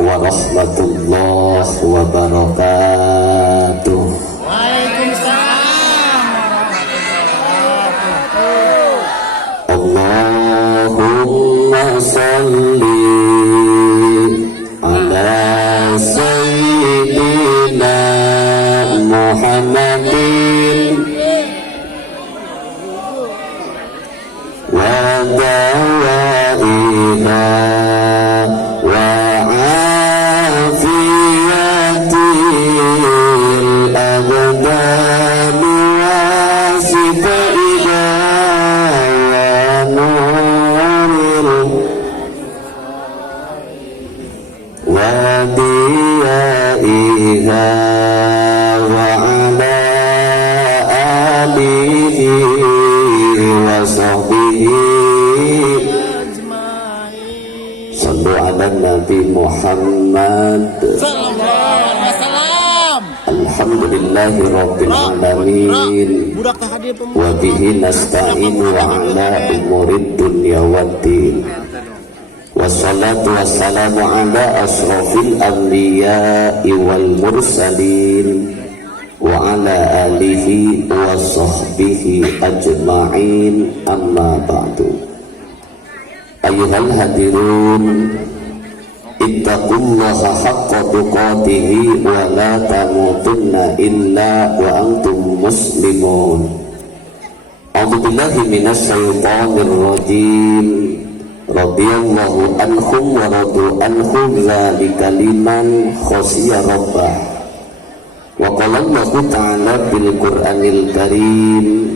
warahmatullahi wabarakatuh. Allahumma salli ala sayyidina Muhammadin wa dawaiha wa afiyatil abdan wa sifaiha wa nuril wa diyaiha wa ala alihi wa sahbihi. Sallu ala Nabi Muhammad sallallahu alaihi wasallam. Alhamdulillahi rabbil alamin wa bihi nasta'in wa ala umurid dunya waddin. Wassalatu wassalamu ala asrafil anbiya'i wal mursalin wa ala alihi wa sahbihi ajma'in, amma ba'du. Ayuhal hadirun, ittaqullaha haqqa tuqatihi wa la tamutunna illa wa antum muslimun. A'udzu billahi minasy syaithanir rajim. Radhiyallahu anhum wa radu anhu dzalika liman khashiya rabbah. Wa qala Allah ta'ala bil Qur'anil Karim,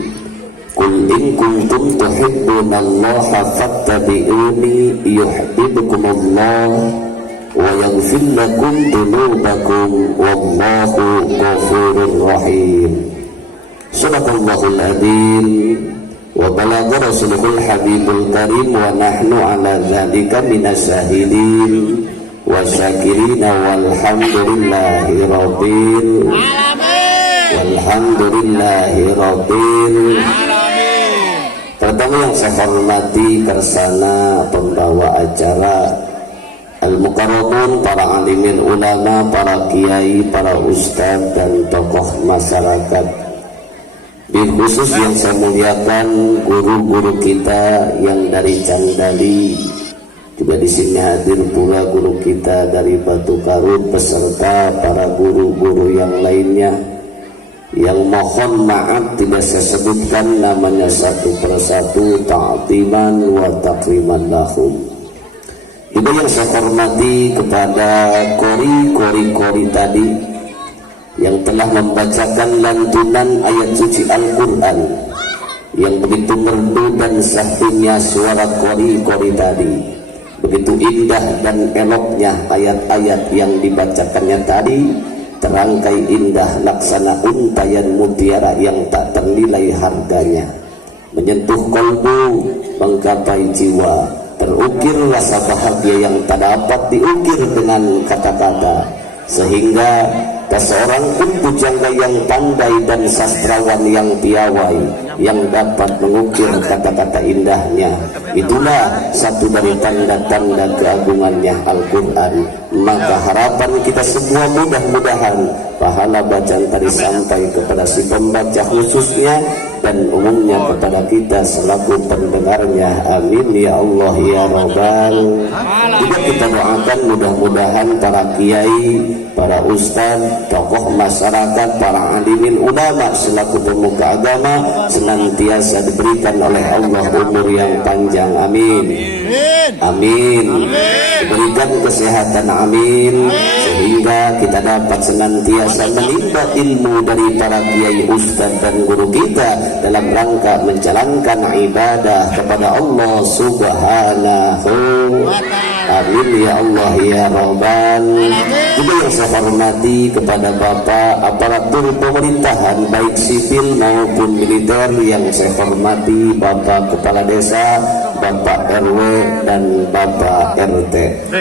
qul in kuntum tuhibbunallaha fattabi'uni yuhibbukumullah wa yaghfir lakum dhunubakum wallahu ghafurur rahim. Shadaqallahul adzim wa balagha rasulul habibul karim wa nahnu ala dzalika minasyahidin wa syakirina walhamdulillahi rabbil alamin. Walhamdulillahi rabbil alamin. Pertama yang saya hormati kersana pembawa acara al-mukarramun, para alimin ulama, para kiai, para ustadz dan tokoh masyarakat. Khusus yang saya muliakan guru-guru kita yang dari Candali, juga di sini hadir pula guru kita dari Batu Karut beserta para guru-guru yang lainnya, yang mohon maaf tidak saya sebutkan namanya satu persatu, ta'ziman wa takriman lahum. Juga yang saya hormati kepada kori tadi yang telah membacakan lantunan ayat suci Al-Quran yang begitu merdu dan sahdunya suara kori tadi, begitu indah dan eloknya ayat-ayat yang dibacakannya tadi, terangkai indah laksana untayan mutiara yang tak ternilai harganya, menyentuh kolbu, menggapai jiwa, terukir rasa bahagia yang tak dapat diukir dengan kata-kata, sehingga tak seorang pun pujangga yang pandai dan sastrawan yang piawai yang dapat mengukir kata-kata indahnya. Itulah satu dari tanda-tanda keagungannya Al-Quran. Maka harapan kita semua mudah-mudahan pahala bacaan tadi sampai kepada si pembaca khususnya dan umumnya kepada kita selaku pendengarnya. Amin ya Allah ya Rabbal. Juga kita doakan mudah-mudahan para kiai, para ustaz, tokoh masyarakat, para alimin ulama selaku pemuka agama senantiasa diberikan oleh Allah umur yang panjang. Amin. Amin. Diberikan kesehatan. Amin. Sehingga kita dapat senantiasa menimba ilmu dari para kiai, ustaz dan guru kita dalam rangka menjalankan ibadah kepada Allah Subhanahu wa ta'ala. Amin ya Allah ya Rabbal. Juga yang saya hormati kepada Bapak aparatur pemerintahan baik sipil maupun militer, yang saya hormati Bapak Kepala Desa, Bapak RW dan Bapak RT.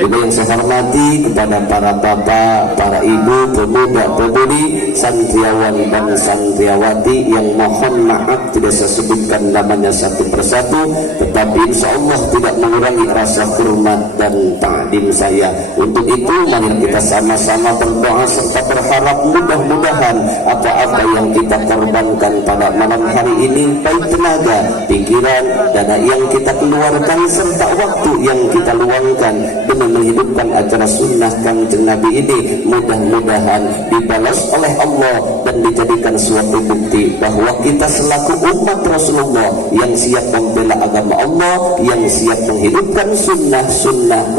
Juga yang saya hormati kepada para bapak, para ibu, pemuda, pemudi, santriawan dan santriawati yang mohon maaf tidak saya sebutkan namanya satu persatu, tetapi insya Allah tidak mengurangi rasa hormat dan takdim saya. Untuk itu mari kita sama-sama berdoa serta berharap mudah-mudahan apa-apa yang kita korbankan pada malam hari ini, baik tenaga, pikiran, dana yang kita keluarkan serta waktu yang kita luangkan demi menghidupkan acara sunnah Kanjeng Nabi ini, mudah-mudahan dibalas oleh Allah dan dijadikan suatu bukti bahwa kita selaku umat Rasulullah yang siap membela agama Allah, yang siap menghidupkan sunnah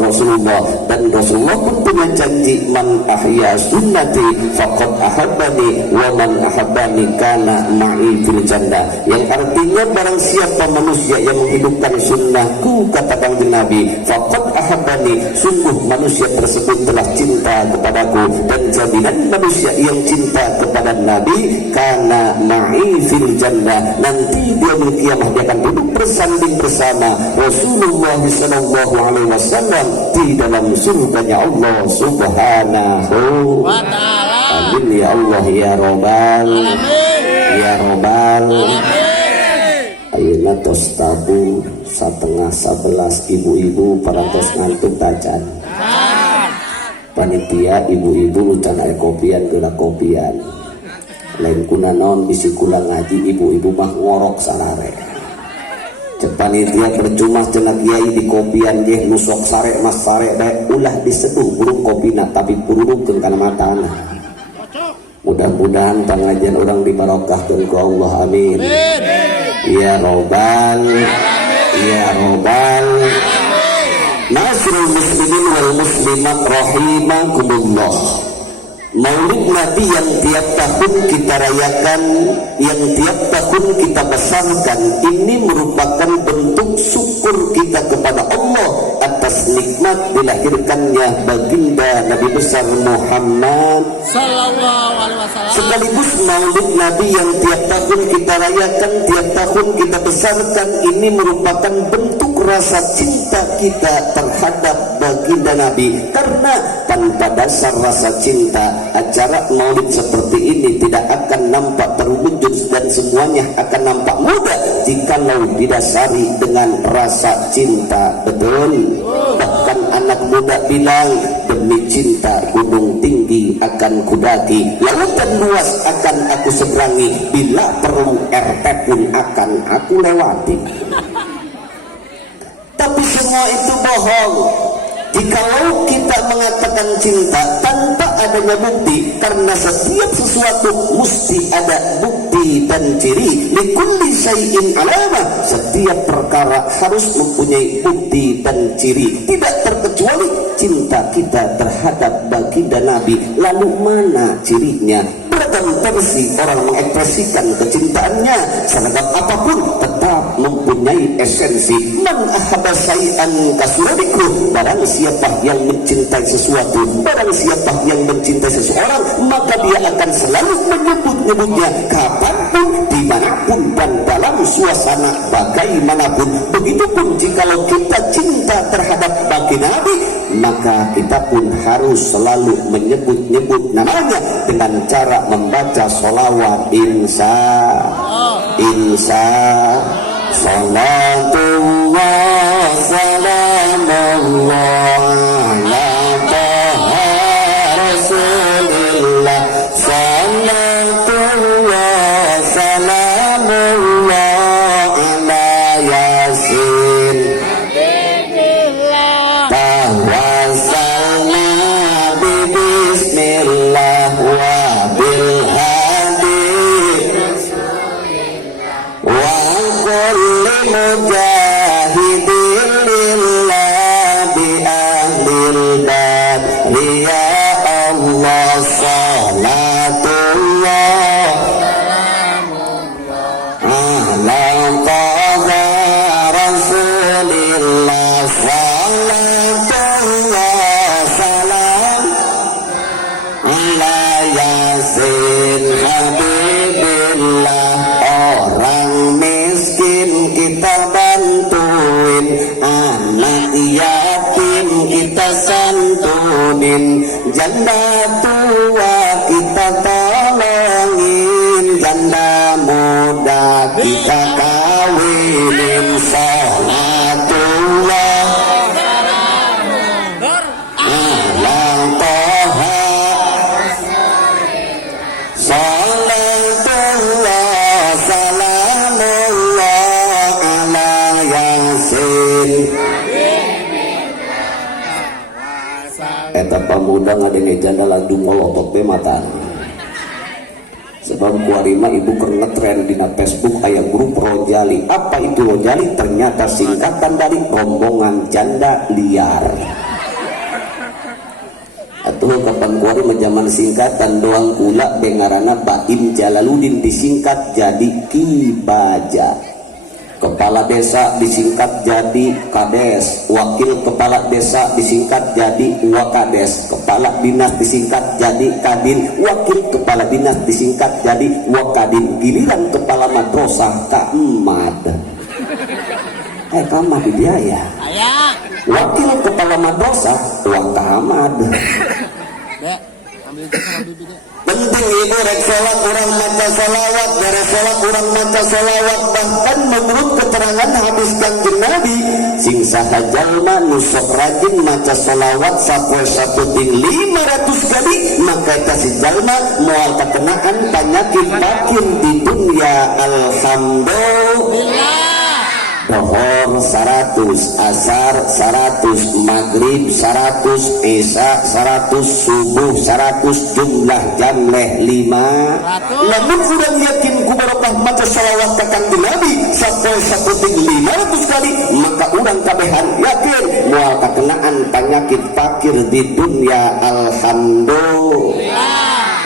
Rasulullah. Dan Rasulullah pun punya janji, man ahya sunnati faqad ahabbani wa man ahabbani kana ma'i fil jannah, yang artinya barang siapa manusia yang menghidupkan sunnahku, kata Kanjeng Nabi, faqad ahabbani, sungguh manusia tersebut telah cinta kepadaku, dan jaminan manusia yang cinta kepada Nabi kana ma'i fil jannah, nanti dia di kiamat dia akan duduk bersanding bersama Rasulullah sallallahu alaihi wasallam di dalam surganya Allah subhanahu wa ta'ala. Amin ya Allah ya Rabbal ya Rabbal. Ayeuna tos tabu 10:30 ibu-ibu parantos ngantuk tacan. Panitia ibu-ibu can aya kopian geula kopian. Lain kuna naon bisi kula ngaji ibu-ibu mah ngorok sarare. Cek panitia percuma cenah kiai di kopian ge nu sok sare mas sare bae ulah diseduh burung kopina tapi pururungkeun kana matana. Mudah-mudahan pengajian orang dibarokahkeun ku Allah, amin. Ya Robbal ya Robbal. Nasrul muslimin wal muslimat rahimakumullah. Maulid Nabi yang tiap tahun kita rayakan, yang tiap tahun kita besarkan, ini merupakan bentuk syukur kita kepada Allah atas nikmat dilahirkannya baginda Nabi besar Muhammad sallallahu alaihi wasallam. Sekaligus Maulid Nabi yang tiap tahun kita rayakan, tiap tahun kita besarkan, ini merupakan bentuk rasa cinta kita terhadap baginda Nabi. Karena tanpa dasar rasa cinta, acara maulid seperti ini tidak akan nampak terwujud dan semuanya akan nampak mudah jikalau didasari dengan rasa cinta. Betul? Bahkan anak muda bilang, demi cinta gunung tinggi akan kudaki, lautan luas akan aku seberangi, bila perlu RT pun akan aku lewati. Tapi semua itu bohong. Jikalau kita mengatakan cinta tanpa adanya bukti, karena setiap sesuatu mesti ada bukti dan ciri. Likulli syai'in alamah, setiap perkara harus mempunyai bukti dan ciri. Tidak terkecuali cinta kita terhadap baginda Nabi. Lalu mana cirinya? Beragam versi orang mengekspresikan kecintaannya, selengkap apapun tetap mempunyai esensi. Man ahabba syai'an kasuradiku, barang siapa yang mencintai sesuatu, barang siapa yang mencintai seseorang, maka dia akan selalu menyebut-nyebutnya kapanpun, dimanapun, dan dalam suasana bagaimanapun. Begitupun jikalau kita cinta terhadap baginda Nabi, maka kita pun harus selalu menyebut-nyebut namanya dengan cara membaca sholawat. Insya salatullah salamullah ala taha rasulillah, salatullah salamullah ala yasin tawassalna bi bismillah wa bil mujahidin lillah bi ahlil badri, ya Allah salatullah ala taha rasulillah, salatullah salam ala yasin habibillah. Orang miskin kita bantuin, janda tua kita tolongin, janda muda kita kawinin. Salatullah ala toha, salatullah salamullah ala yasin. Eta pemuda ngadenge janda landu ngolotot be mata. Sebab kuarima ibu karena tren di Facebook ayah grup Rojali. Apa itu Rojali? Ternyata singkatan dari rombongan janda liar. Atuh kapan kuarima zaman singkatan doang kula bengarana Baim Jalaluddin disingkat jadi Kibaja. Kepala desa disingkat jadi Kades, wakil kepala desa disingkat jadi Wakades, kepala dinas disingkat jadi Kadin, wakil kepala dinas disingkat jadi Wakadin, giliran kepala madrasah Kamad. Kamad dia ya. Wakil kepala madrasah Wakamad. Penting ibu rek sholat orang maca salawat, beres sholat orang maca salawat. Bahkan menurut keterangan hadis Kanjeng Nabi, sing saha jalma nu sok rajin maca salawat sapoe saputing 500 kali, maka eta si jalma moal kakenaan penyakit batin di dunia. Alhamdulillah. Dohor 100, asar 100, maghrib 100, isya 100, subuh 100, jumlah jam leh 5. Namun urang yakin ku barokah maca salawat ka Kanjeng Nabi sapoe saputing 500 kali, maka urang kabehan yakin moal kakenaan penyakit fakir di dunia. Alhamdulillah.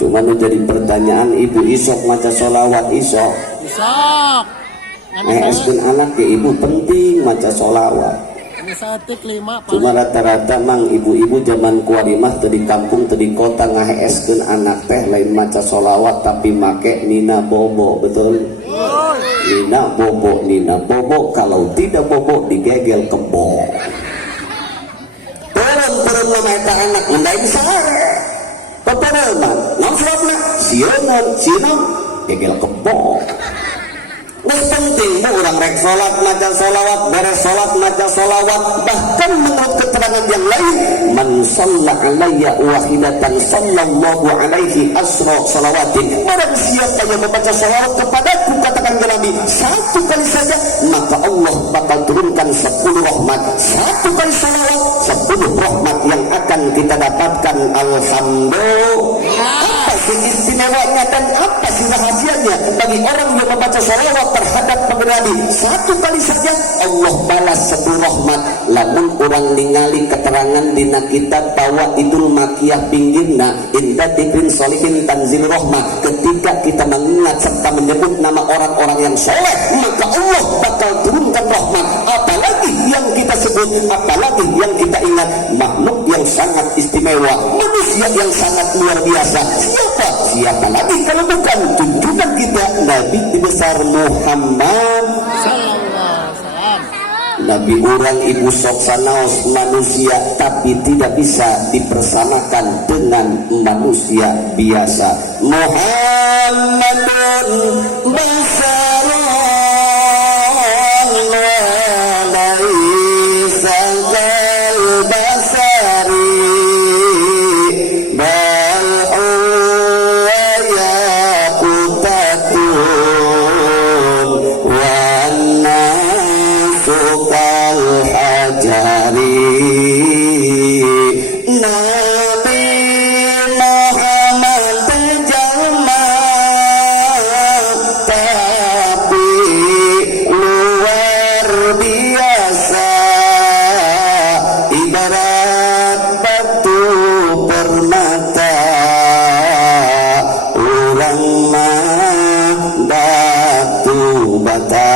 Cuma jadi pertanyaan, ibu isok maca salawat isok? Isok. Eskeun anak ke ibu penting maca sholawat. Cuma rata-rata mang ibu-ibu zaman kuarimah teu di kampung teu di kota ngaeskeun anak teh lain maca sholawat tapi make nina bobo, betul? Nina bobo, kalau tidak bobo digegel kebo. Turun mah eta anak lain sae. Pepereun mah naon sababna? Sieun gegel kebo. Nah penting bu orang rek sholat maca sholawat, beres sholat maca sholawat. Bahkan menurut keterangan yang lain, man shalla alayya wahidatan sallallahu alaihi asra shalawatin. Barang siapa yang membaca sholawat kepadaku, katakan Nabi, satu kali saja, maka Allah bakal turunkan 10 rahmat. Satu kali sholawat 10 rahmat yang akan kita dapatkan. Alhamdulillah. Apa sih istimewanya dan apa sih rahasianya bagi orang yang membaca sholawat terhadap Nabi? Satu kali saja Allah balas 10 rahmat. Lamun orang ningali keterangan dina kitab bahwa Idul Makiyah pinggirna inda dikrin solihin tanzil rahmat, ketika kita mengingat serta menyebut nama orang-orang yang soleh, maka Allah bakal turunkan rahmat. Apalagi yang kita sebut, apalagi yang kita ingat, makhluk yang sangat istimewa, manusia yang sangat luar biasa. Siapa lagi kalau bukan tuntunan kita Nabi besar Muhammad sallallahu alaihi wasallam. Nabi orang ibu sok sanaos manusia, tapi tidak bisa dipersamakan dengan manusia biasa. Muhammadun basarun walaysa kal basari bal yaqutatun wan nasu kal hajari. Nabi Muhammad jalma tapi luar biasa, ibarat batu permata, orang mah batu bata.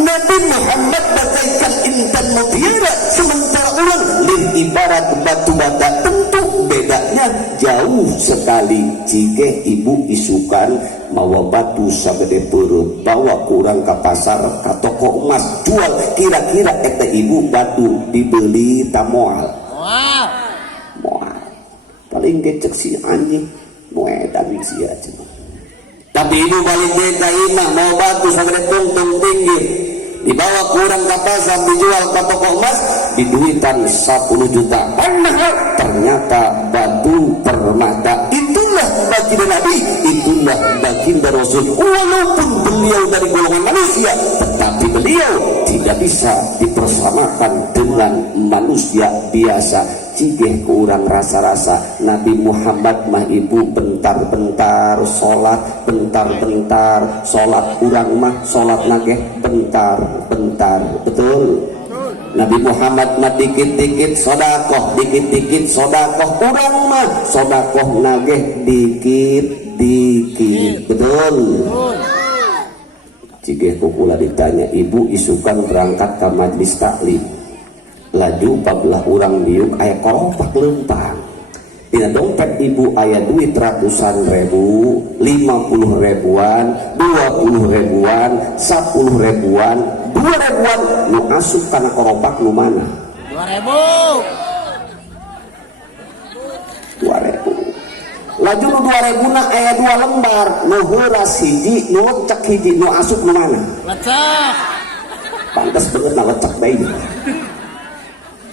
Nabi Muhammad bagaikan intan mutiara, sementara orang lin ibarat batu bata. Tentu bedanya jauh sekali. Jika ibu isukan mawa batu sagede perut, bawa kurang ke pasar ke toko emas jual, kira-kira eta ibu batu dibeli tamoal. Moal. Paling gecek si anjing muedan sih aja. Tapi ibu balik deta imah mau batu sampai tungtung tinggi dibawa kurang ke pasar dijual ke toko emas diduitan 10 juta. Ternyata batu permata. Itulah baginda Nabi, itulah baginda Rasul. Walaupun beliau dari golongan manusia, tetapi beliau tidak bisa dipersamakan dengan manusia biasa. Cigeh kurang rasa-rasa Nabi Muhammad mah ibu bentar-bentar sholat, bentar-bentar sholat, kurang mah sholat nageh bentar-bentar. Betul. Nabi Muhammad mah dikit-dikit sodakoh, dikit-dikit sodakoh, kurang mah sodakoh nageh dikit-dikit. Betul. Cigeh kukula ditanya, ibu isukan berangkat ke majlis taklim. Laju pabelah urang diuk aya koropak lempang. Dina dompet ibu aya duit ratusan ribu, 50 ribuan, 20 ribuan, 10 ribuan, 2 ribuan. Nu asup kana koropak nu mana? 2000. 2000. Laju nu 2000 na aya 2 lembar, nu heuras hiji, nu lecek hiji, nu asup nu mana? Lecek. Pantes bener na lecek bae.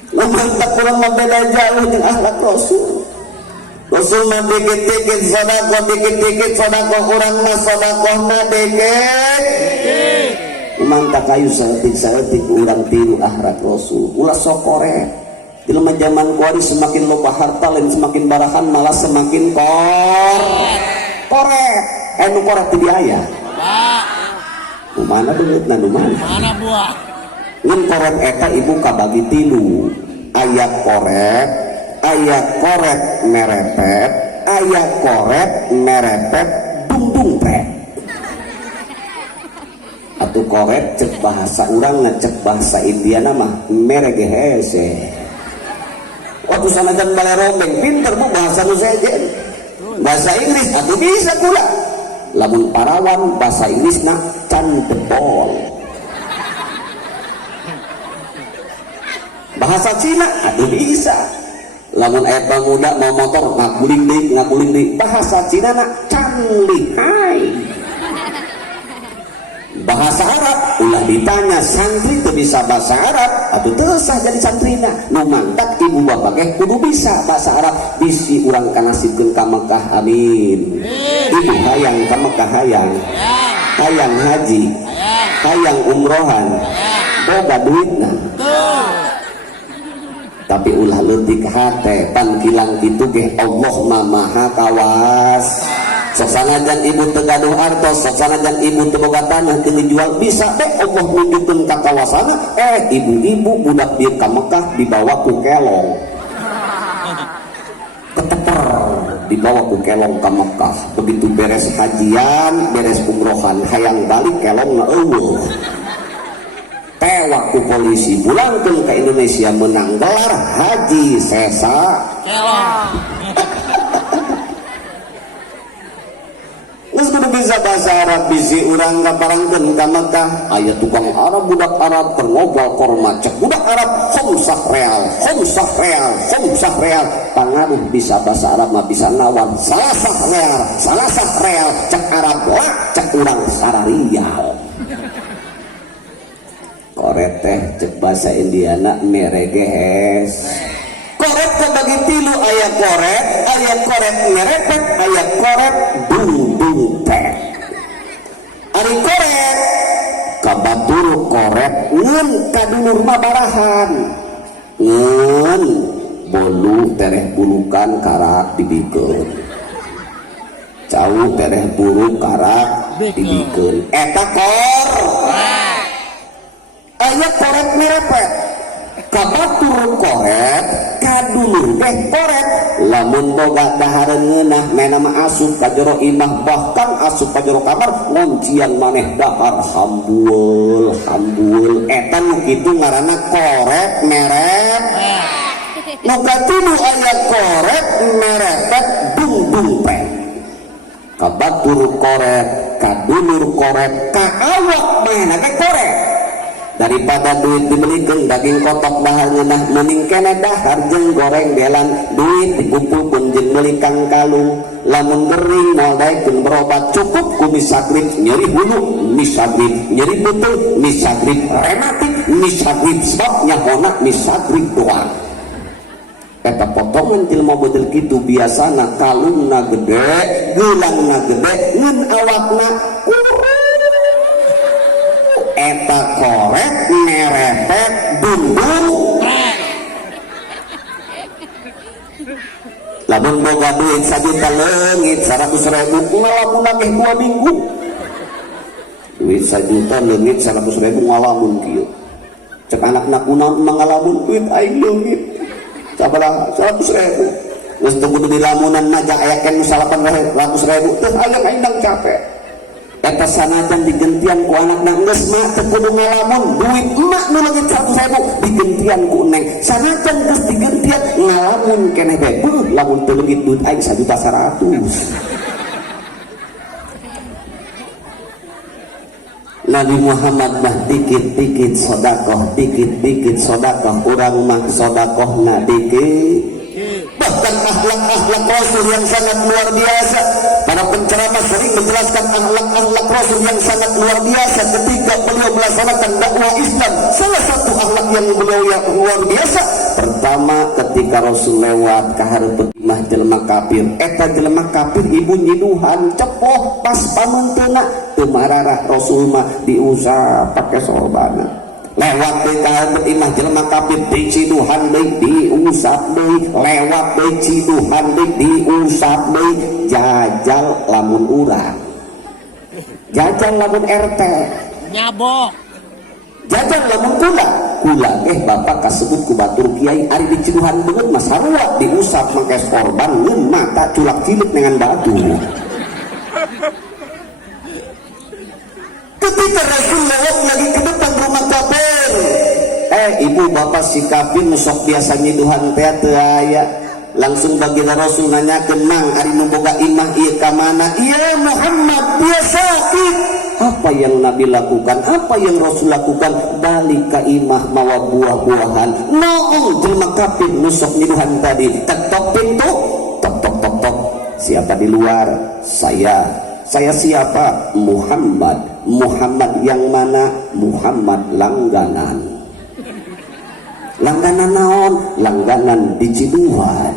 Membentak kurang membeda jauh dengan akhlak Rasul. Rasul mah dikit-dikit sodakoh, dikit-dikit sodakoh, kurang mah sodakoh mah dikit. Mantap kayu saeutik urang tiru akhlak Rasul. Ulah sok korek. Di lemah zaman kuari semakin loba harta lain semakin barahan malah semakin korek. Nu korek teu biaya. Nu mana beungeutna nu mana? Mana buah? Ngan korek eta ibu kabagi 3. Aya korek merepet, aya korek merepet dung teh. Atuh korek cek bahasa urang ngecek bahasa Indiana mah merege hese. Waktu sanajan bale rombeng pinter bu bahasa nu sejen. Bahasa Inggris atuh bisa kula. Lamun parawan bahasa Inggrisna can debol. Bahasa Cina aduh bisa. Lamun eta muda mau motor ngakuling deui. Bahasa Cina na can lihai. Bahasa Arab ulah ditanya santri teu bisa bahasa Arab atuh teu sah jadi santrina. Nu mantap ibu bapak ge kudu bisa bahasa Arab. Bisi urang kanasibkeun ka Mekah amin. Ibu hayang ka Mekah hayang. Hayang haji. Hayang umrohan. Boga duitna. Tapi ulah leutik hate pan kilang kitu ge Allah mah maha kawas. Sok sanajan ibu teu gaduh artos, sok sanajan ibu teu boga tanah teu dijual bisa teh Allah nunjukkeun ka kawasana. Ibu-ibu budak dieu ka Mekah dibawa ku kelong. Keteper dibawa ku kelong ka Mekah. Begitu beres hajian, beres umrohan hayang balik kelongna eueuh. Tewak ku polisi pulangkeun ke Indonesia menang gelar haji sesa kelong. Geus kudu bisa bahasa Arab bisi urang kaparangkeun ka Mekah aya tukang Arab budak Arab keur ngobrol korma cek budak Arab khomsah real pangaruh bisa bahasa Arab mah bisa nawan salasah real cek Arab lah cek urang sararial. Korek teh cek bahasa Indiana mereges. Korek kabagi 3 aya korek merepet, aya korek dung teh. Ari korek kabatur korek ngeun kadulur mah barahan. Ngeun bolu tereh bulukan karak dibikeun. Cau tereh bulu karak dibikeun. Eta aya korek merepet kabatur korek kadulur korek lamun boga dahareun ngeunah mena mah asup ka jero imah bahkan asup ka jero kamar ngoncian maneh dahar hambul eta nu kitu ngaranna korek merepet. Nu katilu aya korek merepet dung teh. Kabatur korek kadulur korek ka awak maneh ge korek. daripada duit dibelikan daging kotok bahannya nah mending kena dahar jeung goreng belan duit dikumpulkeun jeung meuli kang kalung lamun gering moal daekeun berobat cukup ku misagrib nyeri hulu misagrib nyeri betul misagrib rematik misagrib sebab nyahona misagrib doang eta potongan jelema model kitu biasana kalungna gede geulangna gede ngeun awakna eta korek nerepet dundung lamun boga duit 1 juta leungit 100.000 ngalamun lagi 2 minggu duit 1 juta leungit 100.000 ngalamun kieu cek anakna kunaon mangalamun duit aing leungit sabaraha 100.000 geus teu kudu dilamunan naja aya kan 800.000 teh aya aing dang capek eta sanajan digentian ku anakna geus mah teu kudu ngalamun duit emak nu lagi 100.000 digentian ku neng sanajan geus digentian ngalamun keneh bae lamun teu leungit duit aing 1.100.000 Nabi Muhammad mah dikit-dikit sodakoh, dikit-dikit sodakoh, urang mah sodakohna dikit. Bahkan akhlak-akhlak Rasul yang sangat luar biasa. Para penceramah sering menjelaskan akhlak-akhlak Rasul yang sangat luar biasa ketika beliau melaksanakan dakwah Islam. Salah satu akhlak yang beliau yang luar biasa, pertama ketika Rasul lewat ka hareupeun imah jelema kafir, eta jelema kafir ibu nyiduhan cepoh pas panunteuna teu mararah Rasul mah diusap pakai sorbana. Lewat deui ka hareupeun imah jelema kafir diciduhan deui diusap deui, lewat deui ciduhan deui diusap deui. Jajal lamun urang, jajal lamun RT nyabok, jajal lamun kula bapak kasebut ku batur kiai ari diciduhan beungeut mas sarua diusap make korban ngeun mata culak cilik dengan batu. Ketika Rasul lewat lagi ke depan rumah kafir, ibu bapak si kafir sok biasa nyiduhan teh teu aya. Langsung baginda Rasul nanyakeun mang ari nu boga imah ieu ka mana? Iya Muhammad biasa sakit. Apa yang Nabi lakukan? Apa yang Rasul lakukan? Balik ke imah mawa buah-buahan. Noong jelema kafir nu sok nyiduhan tadi. Ketok pintu, tok tok tok tok. Siapa di luar? Saya siapa? Muhammad. Muhammad yang mana? Muhammad langganan. Langganan naon? Langganan diciduhan.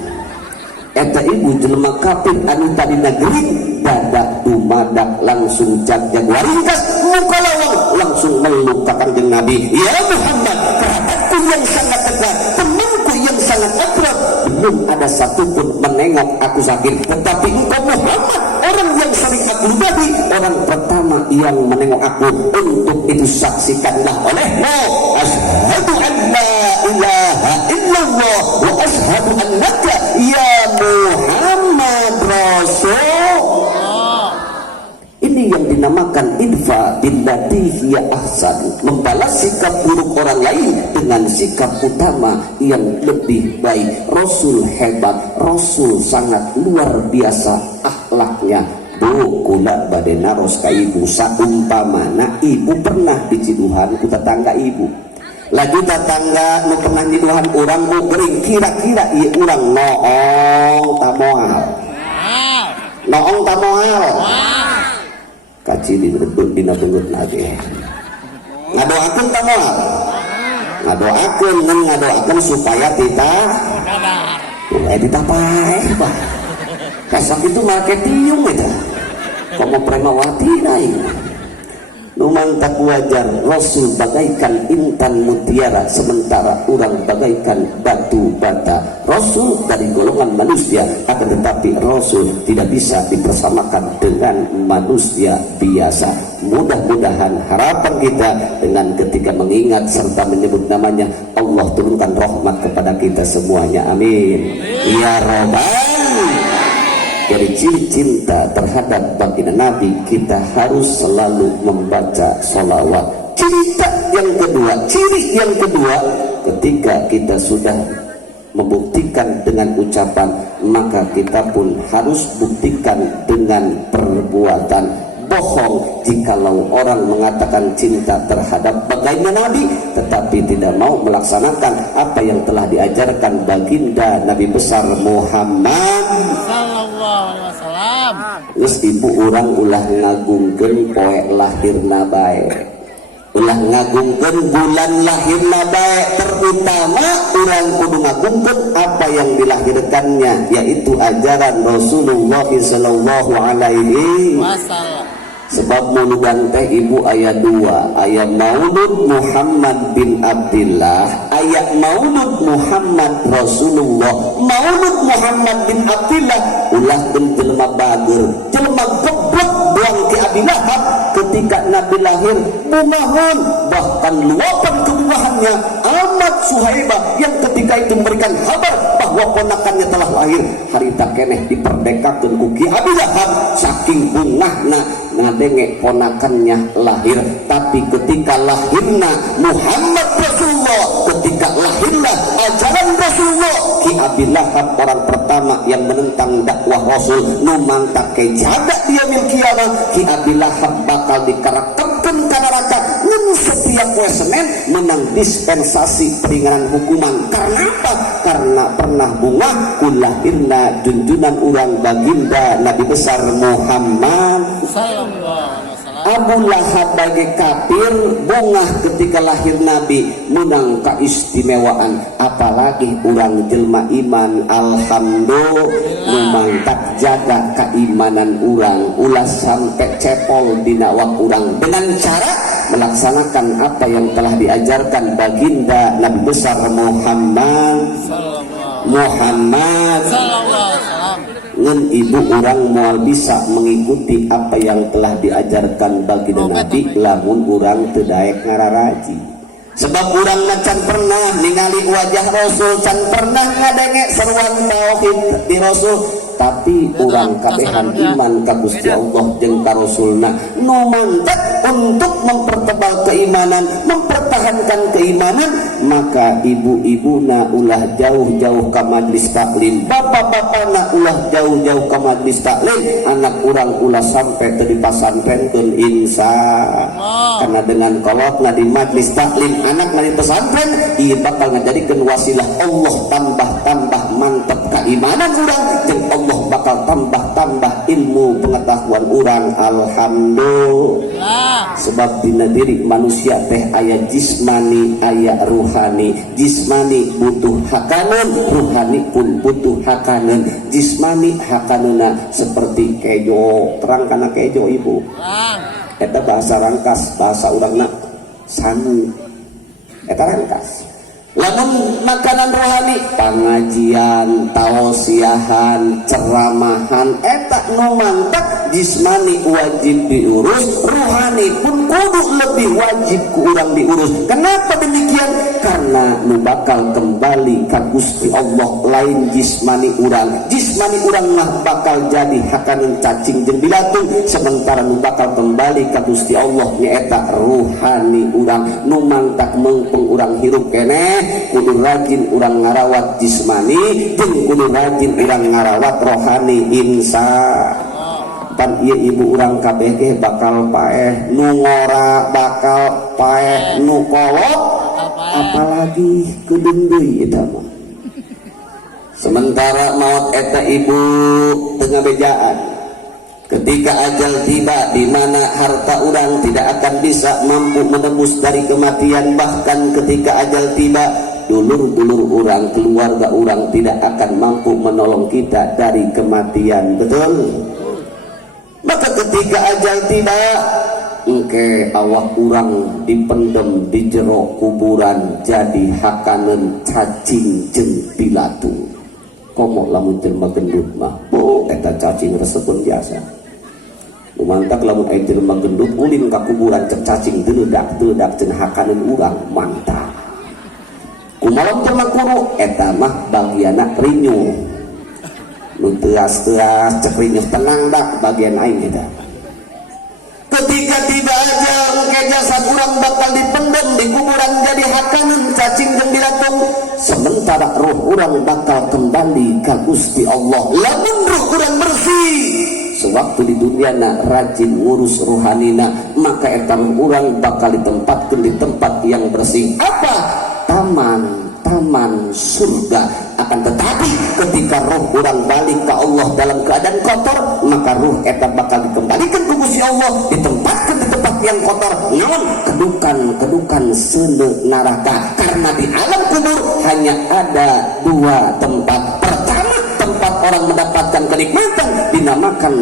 Eta ibu jelema kafir anu tadi negeri dadak dumadak langsung jag-jag waringkas muka lawang langsung meluk ka Kanjeng Nabi. Ya Muhammad, kerabatku yang sangat dekat, temanku yang sangat akrab, belum ada satupun menengok aku sakit, tetapi engkau Muhammad, orang yang sering aku ludahi, orang pertama yang menengok aku. Untuk itu saksikanlah olehmu, asyhadu an la ilaha illallah wa asyhadu annaka ya Muhammad Rasul. Ini yang dinamakan idfa billati hiya ahsan, membalas sikap buruk orang lain dengan sikap utama yang lebih baik. Rasul hebat, Rasul sangat luar biasa akhlaknya. Bu kula bade naros ka ibu saumpamana ibu pernah diciduhan ku tetangga ibu. Lagi tetangga nu pernah nyiduhan urang bu gering kira-kira ieu urang noong tamoal. Noong tamoal. Kaci dina beungeut nage. Ngadoakeun tamoal. Ngadoakeun supaya tita pae Pak. Kasok itu marketing eta. Komo premawati naik. Numantak wajar Rasul bagaikan intan mutiara, sementara orang bagaikan batu bata. Rasul dari golongan manusia, akan tetapi Rasul tidak bisa dipersamakan dengan manusia biasa. Mudah-mudahan harapan kita dengan ketika mengingat serta menyebut namanya, Allah turunkan rahmat kepada kita semuanya. Amin. Ya Rabbal. Dari ciri cinta terhadap baginda Nabi, kita harus selalu membaca sholawat. Ciri yang kedua, ketika kita sudah membuktikan dengan ucapan, maka kita pun harus buktikan dengan perbuatan. bohong jikalau orang mengatakan cinta terhadap baginda Nabi tetapi tidak mau melaksanakan apa yang telah diajarkan baginda Nabi besar Muhammad sallallahu alaihi wasallam. Terus ibu orang ulah ngagungkeun poe lahirna bae, ulah ngagungkeun bulan lahirna bae, terutama urang kudu ngagungkeun apa yang dilahirkannya, yaitu ajaran Rasulullah sallallahu alaihi Wasallam. sebab muludan teh ibu ayat 2, ayat maulud Muhammad bin Abdillah, ayat maulud Muhammad Rasulullah. Maulud Muhammad bin Abdillah ulah jelema bager, jelema goblok buang ke Abi Lahab ketika Nabi lahir bumahun, bahkan luapan kebuahannya amat Suhaibah yang ketika itu memberikan kabar bahwa ponakannya telah lahir, harita keneh diperdekakeun ku Ki Abi Lahab saking bungahna ngadenge ponakannya lahir. Tapi ketika lahirna Muhammad Rasulullah, ketika lahirlah ajaran Rasulullah, Ki Abi Lahab orang pertama yang menentang dakwah Rasul nu mangtak ke jaga dia mil kiamah, Ki Abi Lahab bakal dikarakterkeun ka neraka ngan setiap poe Senin menang dispensasi peringanan hukuman. Karena apa? Karena pernah bunga kulahirna junjunan urang baginda Nabi besar Muhammad Sallallahu alaihi wasallam. Abu Lahab bagi kafir bungah ketika lahir Nabi menang keistimewaan, apalagi urang jelma iman alhamdulillah mantap jaga keimanan urang ulah sampai cepol dina awak urang dengan cara melaksanakan apa yang telah diajarkan baginda Nabi besar Muhammad Muhammad Sallallahu alaihi wasallam. ngan ibu orang moal bisa mengikuti apa yang telah diajarkan baginda Nabi lamun urang teu daek ngararaji. Sebab urang can pernah ningali wajah Rasul, can pernah ngadenge seruan tauhid di Rasul, tapi urang kabehan iman ka Gusti Allah jeung ka Rasulna nu mantap untuk mempertebal keimanan, mempertahankan keimanan, maka ibu-ibuna ulah jauh-jauh ke majlis taklim, bapak-bapakna ulah jauh-jauh ke majlis taklim, anak urang ulah sampai teu dipasantrenkeun insya karena dengan kolotna di majlis taklim anak dari pesantren ia bakal ngajadikeun wasilah Allah tambah-tambah mantep keimanan urang jeung Allah bakal tambah-tambah ilmu pengetahuan urang alhamdulillah. Sebab dina diri manusia teh aya jismani aya ruhani, jismani butuh hakaneun, ruhani pun butuh hakaneun. Jismani hakaneuna seperti kejo, terang kana kejo ibu eta bahasa rangkas, bahasa urangna sanu eta rangkas. Lamun makanan rohani pengajian, tausiahan, ceramahan eta nu mantap, jismani wajib diurus, rohani pun kudu lebih wajib ku urang diurus. Kenapa demikian? Karena nu bakal kembali ka Gusti Allah lain jismani urang. Jismani urang mah bakal jadi hakaneun cacing jeung bilatung, sementara nu bakal kembali ka Gusti Allah nyaeta rohani urang. Nu mantap meungpeung urang hirup keneh kudu rajin urang ngarawat jismani jeung kudu rajin urang ngarawat rohani insya pan ieu ibu urang kabeh ge bakal paeh nu ngora bakal paeh nu kolot apalagi kedeung deui eta mah. Sementara maut eta ibu teu ngabejaan ketika ajal tiba di mana harta urang tidak akan bisa mampu menembus dari kematian, bahkan ketika ajal tiba dulur-dulur urang, keluarga urang tidak akan mampu menolong kita dari kematian, betul? Maka ketika ajal tiba engke awak urang dipendem di jero kuburan jadi hakaneun cacing jeung pilatung. Komo lamun jelema gendut mah eta cacing resepun biasa. Mantap lamun aya jelema gendut ulin ka kuburan cek cacing deudak-deudak cenah hakaneun urang mantap. Kumaha jelema kuru eta mah bagianna rinyu. Nu teuas-teuas cek rinyu tenang dak bagian aing eta. Ketika tiba aja engke jasad urang bakal dipendem di kuburan jadi hakaneun cacing jeung bilatung, sementara roh urang bakal kembali ka Gusti Allah. Lamun roh urang bersih waktu di dunia rajin ngurus rohanina, maka eta urang bakal ditempatkan di tempat yang bersih. Apa? Taman surga. Akan tetapi ketika roh orang balik ke Allah dalam keadaan kotor, maka roh eta bakal dikembalikan ke Gusti Allah, ditempatkan di tempat yang kotor. Namun kedukan sene neraka. Karena di alam kubur hanya ada dua tempat. Pertama, tempat orang mendapatkan kenikmatan dinamakan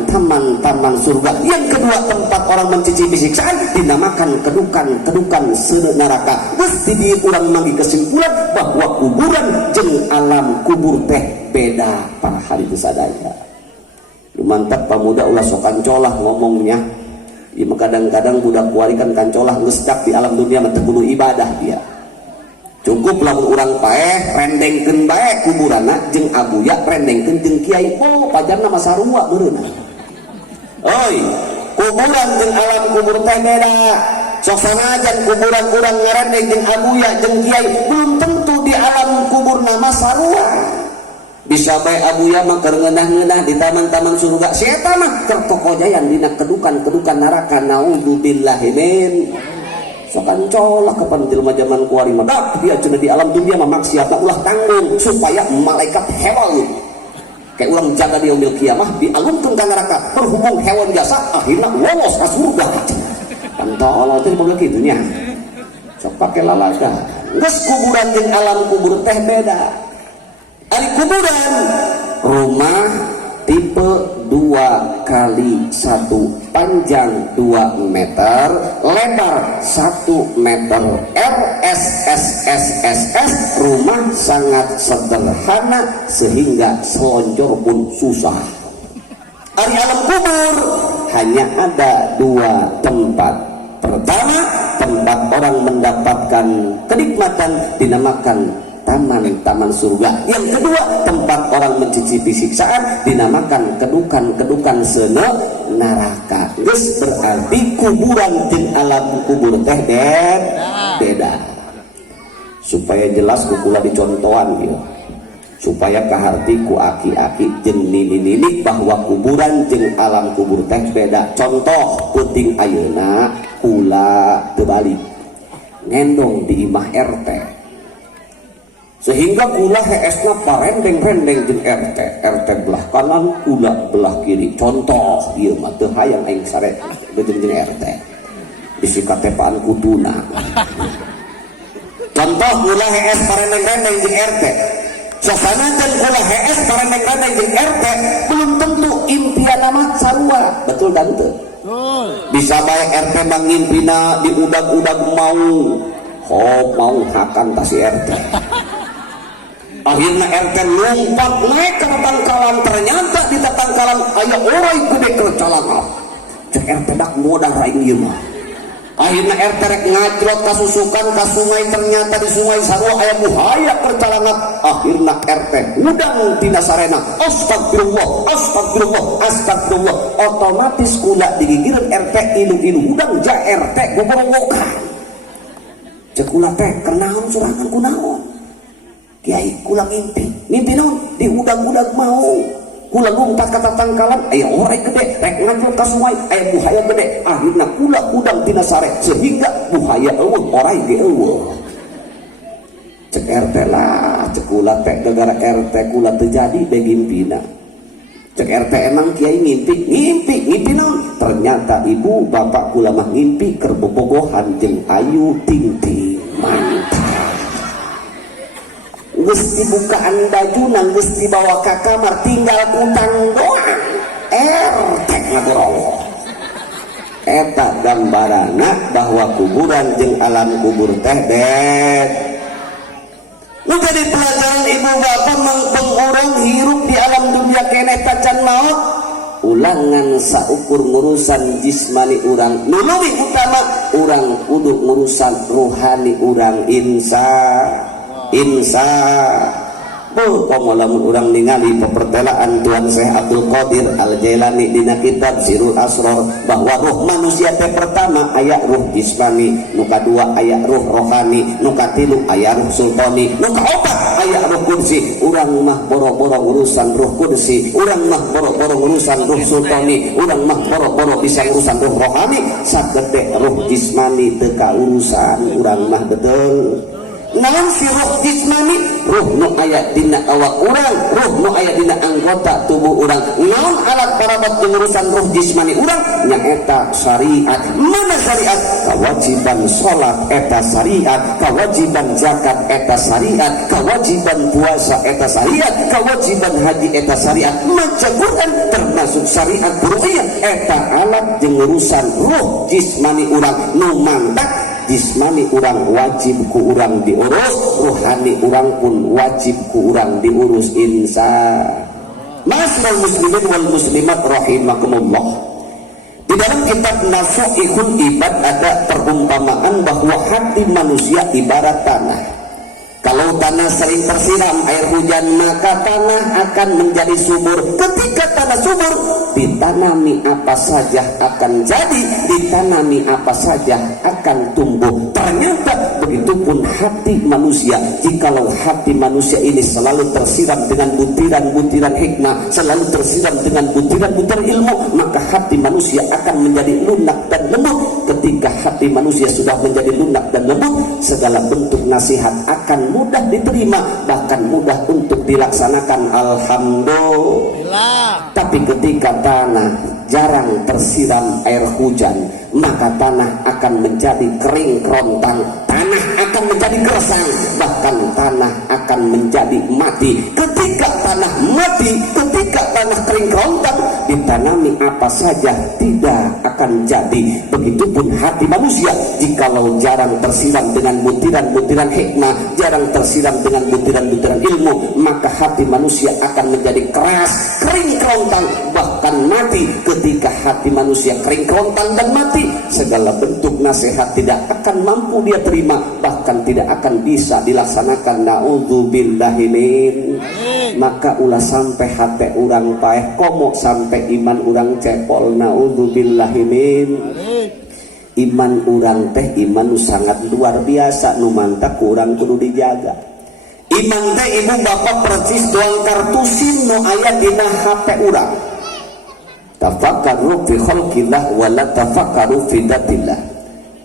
taman surga. Yang kedua, tempat orang mencicipi siksaan dinamakan kedukan sene neraka. Mesti di urang manggi kesimpulan bahwa kuburan jeung alam kubur teh beda para hadirin sadaya. Mantap pamuda ulah sok kancolah ngomongnya. Ya, kadang-kadang budak kuari kan kancolah ngestak di alam dunia mah teu kudu ibadah dia. Cukup lamun urang paeh rendengkeun bae kuburanna jeung abuya rendengkeun jeung kiai. Oh, pajarna mah sarua meureunna. Oi, kuburan jeung alam kubur teh beda. Sok sanajan kuburan urang ngarendeng jeung abuya jeung kiai, belum tentu di alam kubur nama sarua. Bisa bae abuya mah keur ngeunah-ngeunah di taman-taman surga. Si eta mah keur kokojayan dina kedukan neraka. Naudzubillahi min. Sokan colak kapan jelema zaman kuari mah dak dia cenah di alam dunia mah maksiat ulah tanggung supaya malaikat hewan kayak urang jaga di yaumil kiamah dialungkeun ka neraka berhubung hewan biasa akhirna lolos ka surga. Pantol teh boga kitu nya. Sok pake lalaga. Geus kuburan jeung alam kubur teh beda. Ari kuburan rumah tipe 2x1, panjang 2 meter, lebar 1 meter, RSSSSS. Rumah sangat sederhana sehingga selonjor pun susah. Ari alam kubur hanya ada 2 tempat. Pertama, tempat orang mendapatkan kenikmatan dinamakan taman surga. Yang kedua, tempat orang mencicipi siksaan dinamakan kedukan sene neraka. Geus berarti kuburan jeung alam kubur teh beda. Supaya jelas kukula dicontohan ieu. Supaya kaharti ku aki-aki jeung nini-nini bahwa kuburan jeung alam kubur teh beda. Contoh penting ayeuna kula teu balik ngendong di imah RT. Sehingga kula heesna parendeng-rendeng jeung RT belah kanan, kula belah kiri. Contoh ieu mah teu hayang aing sare jeung RT. Bisi katepaan kutuna. Contoh kula hees parendeng-rendeng jeung RT. Sasanajan kula hees parendeng-rendeng jeung RT, belum tentu impian mah sarua. Betul kan teu? Betul. Bisa bae RT mangimpina di udag-udag mau hakan ta si RT. Akhirnya RT lompat naik ke tatangkalan, ternyata di tatangkalan aya orang gede kercalangan. Cek RT dak modal raing ieu mah. Akhirnya RT rek ngajrot kasusukan ka sungai, ternyata di sungai sarua aya buaya kercalangan. Akhirnya RT udang tina sarena. Astagfirullah. Otomatis kula digigireun RT ilu-ilu udang ja RT goborogokan. Cek kula teh kenaon surangan kunaon? Kiai kula mimpi naon di udag-udag mau kula lompat ka tatangkalan aya orek gede rek ngajrot ka sungai aya buaya gede. Akhirna kula udang tina sare sehingga buaya eueuh orek ge eueuh. Cek RT lah cek kula teh gara RT kula teu jadi begimpina. Cek RT emang kiai ngimpi naon? Ternyata ibu bapak kula mah ngimpi keur bobogohan jeung Ayu Ting Ting. Mantap. Geus dibukaan baju geus dibawa ka kamar tinggal kutang doang. RT ngagerowo. Eta gambarana bahwa kuburan jeung alam kubur teh beda. Nu jadi pelajaran ibu bapak mangpeng urang hirup di alam dunia keneh tacan maot. Ulangan saukur ngurusan jismani urang. Nu leuwih utama urang kudu ngurusan rohani urang insya lamun urang ningali pepertelaan Tuan Syekh Abdul Qadir Al-Jailani dina kitab Sirul Asrar bahwa ruh manusia teh pertama aya ruh jismani, nu kadua aya ruh rohani, nu katilu aya ruh sultani, nu kaopat aya ruh kursi, urang mah boro-boro urusan ruh kursi, urang mah boro-boro urusan ruh sultani, urang mah boro-boro bisa urusan ruh rohani, sagede ruh jismani teka urusan urang mah betul. Naon si ruh jismani? Ruh nu aya dina awak urang, ruh nu aya dina anggota tubuh urang. Naon alat parabat pengurusan ruh jismani urang? Nyaeta syariat. Mana syariat? Kewajiban salat eta syariat, kewajiban zakat eta syariat, kewajiban puasa eta syariat, kewajiban haji eta syariat. Maca Quran termasuk syariat ruhiyah eta alat jeung urusan ruh jismani urang nu mantak. Jismani urang wajib ku urang diurus, rohani urang pun wajib ku urang diurus insya. Ma'asyiral muslimin wal muslimat rahimakumullah. Di dalam kitab Nasaihul Ibad ada perumpamaan bahwa hati manusia ibarat tanah. Kalau tanah sering tersiram air hujan, maka tanah akan menjadi subur. Ketika tanah subur, ditanami apa saja akan jadi, ditanami apa saja akan tumbuh. Ternyata begitupun hati manusia. Jikalau hati manusia ini selalu tersiram dengan butiran-butiran hikmah, selalu tersiram dengan butiran-butiran ilmu, maka hati manusia akan menjadi lunak dan lembut. Ketika hati manusia sudah menjadi lunak dan lembut, segala bentuk nasihat akan mudah diterima, bahkan mudah untuk dilaksanakan. Alhamdulillah. Tapi ketika tanah jarang tersiram air hujan, maka tanah akan menjadi kering kerontang, tanah akan menjadi gersang, bahkan tanah akan menjadi mati. Ketika tanah mati, ketika tanah kering kerontang, ditanami apa saja tidak akan jadi. Begitupun hati manusia, jikalau jarang tersiram dengan butiran-butiran hikmah, jarang tersiram dengan butiran-butiran ilmu, maka hati manusia akan menjadi keras, kering kerontang, bahkan mati. Ketika hati manusia kering kerontang dan mati, segala bentuk nasihat tidak akan mampu dia terima, bahkan tidak akan bisa dilaksanakan. Na'udzubillahi min. Maka ulah sampai hati urang paeh komo sampai iman urang cepol. Na'udzubillahi min. Iman urang teh iman sangat luar biasa, nu mantak urang kudu dijaga. Iman teh ibu bapak percis doang kartu SIM nu aya dina HP urang. Tafakkaru fi khalqillah wa la tafakkaru fi datillah.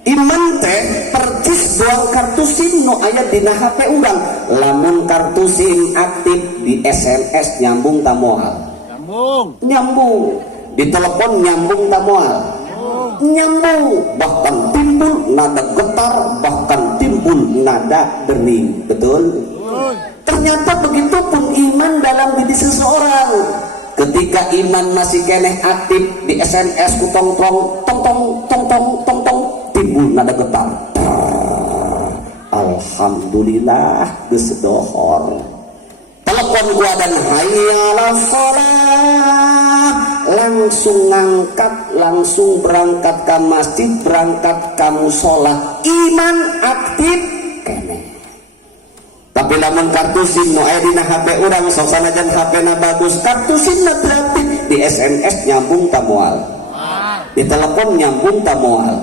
Iman teh percis doang kartu SIM nu aya dina HP urang. Lamun kartu SIM aktif di SMS nyambung ta moal? Nyambung. Di telepon nyambung ta moal? Nyambung. Bahkan timbul nada getar, bahkan timbul nada dering. Betul? Ternyata begitu pun iman dalam diri seseorang. Ketika iman masih keneh aktif di SMS ku tong tong tong tong tong tong tong tong, timbul nada getar. Alhamdulillah geus dohor. Telepon gua dan hayyalah sholat, langsung ngangkat, langsung berangkat ke masjid, berangkat kamu sholat. Iman aktif keneh. Tapi lamun kartu SIM nu aya dina HP urang sok sanajan HP-na bagus, kartu SIM-na aktif, di SMS nyambung ta moal? Di telepon nyambung ta moal?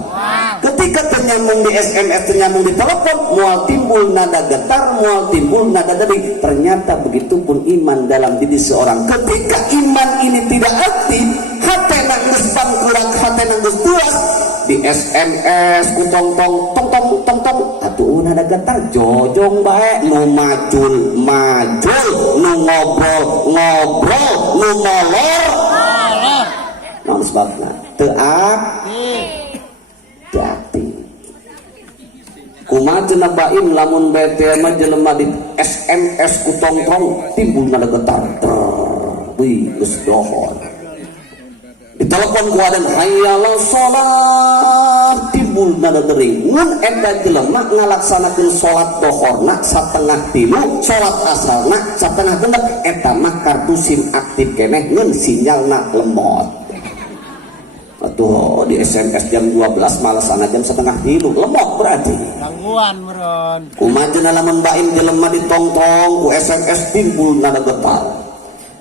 Ketika ternyambung di SMS, ternyambung di telepon, moal timbul nada getar, moal timbul nada dering. Ternyata begitupun iman dalam diri seorang. Ketika iman ini tidak aktif, hatena geus bangkurak, hatena geus tuas, di SMS ku tong tong tong tong tong tong, atuh nada getar jojong bae, nu majul majul, nu ngobrol ngobrol, nu molor naon sebabna teu aktif. Kumaha cenah baim lamun bete mah jelema di SMS ku tong tong timbul nada getar. Wih geus dohor. Di telepon gua dan hayyalah sholat timbul nada dering. Mun eta jelema ngalaksanakeun sholat dohorna satengah tilu, sholat asalna satengah genep, eta mah kartu SIM aktif keneh ngeun sinyalna lemot. Atuh di SMS jam 12 malasana jam setengah tilu, lemot berarti. Gangguan meron. Kumaha cenah lamun baim jelema ditongtong ku SMS timbul nada getar.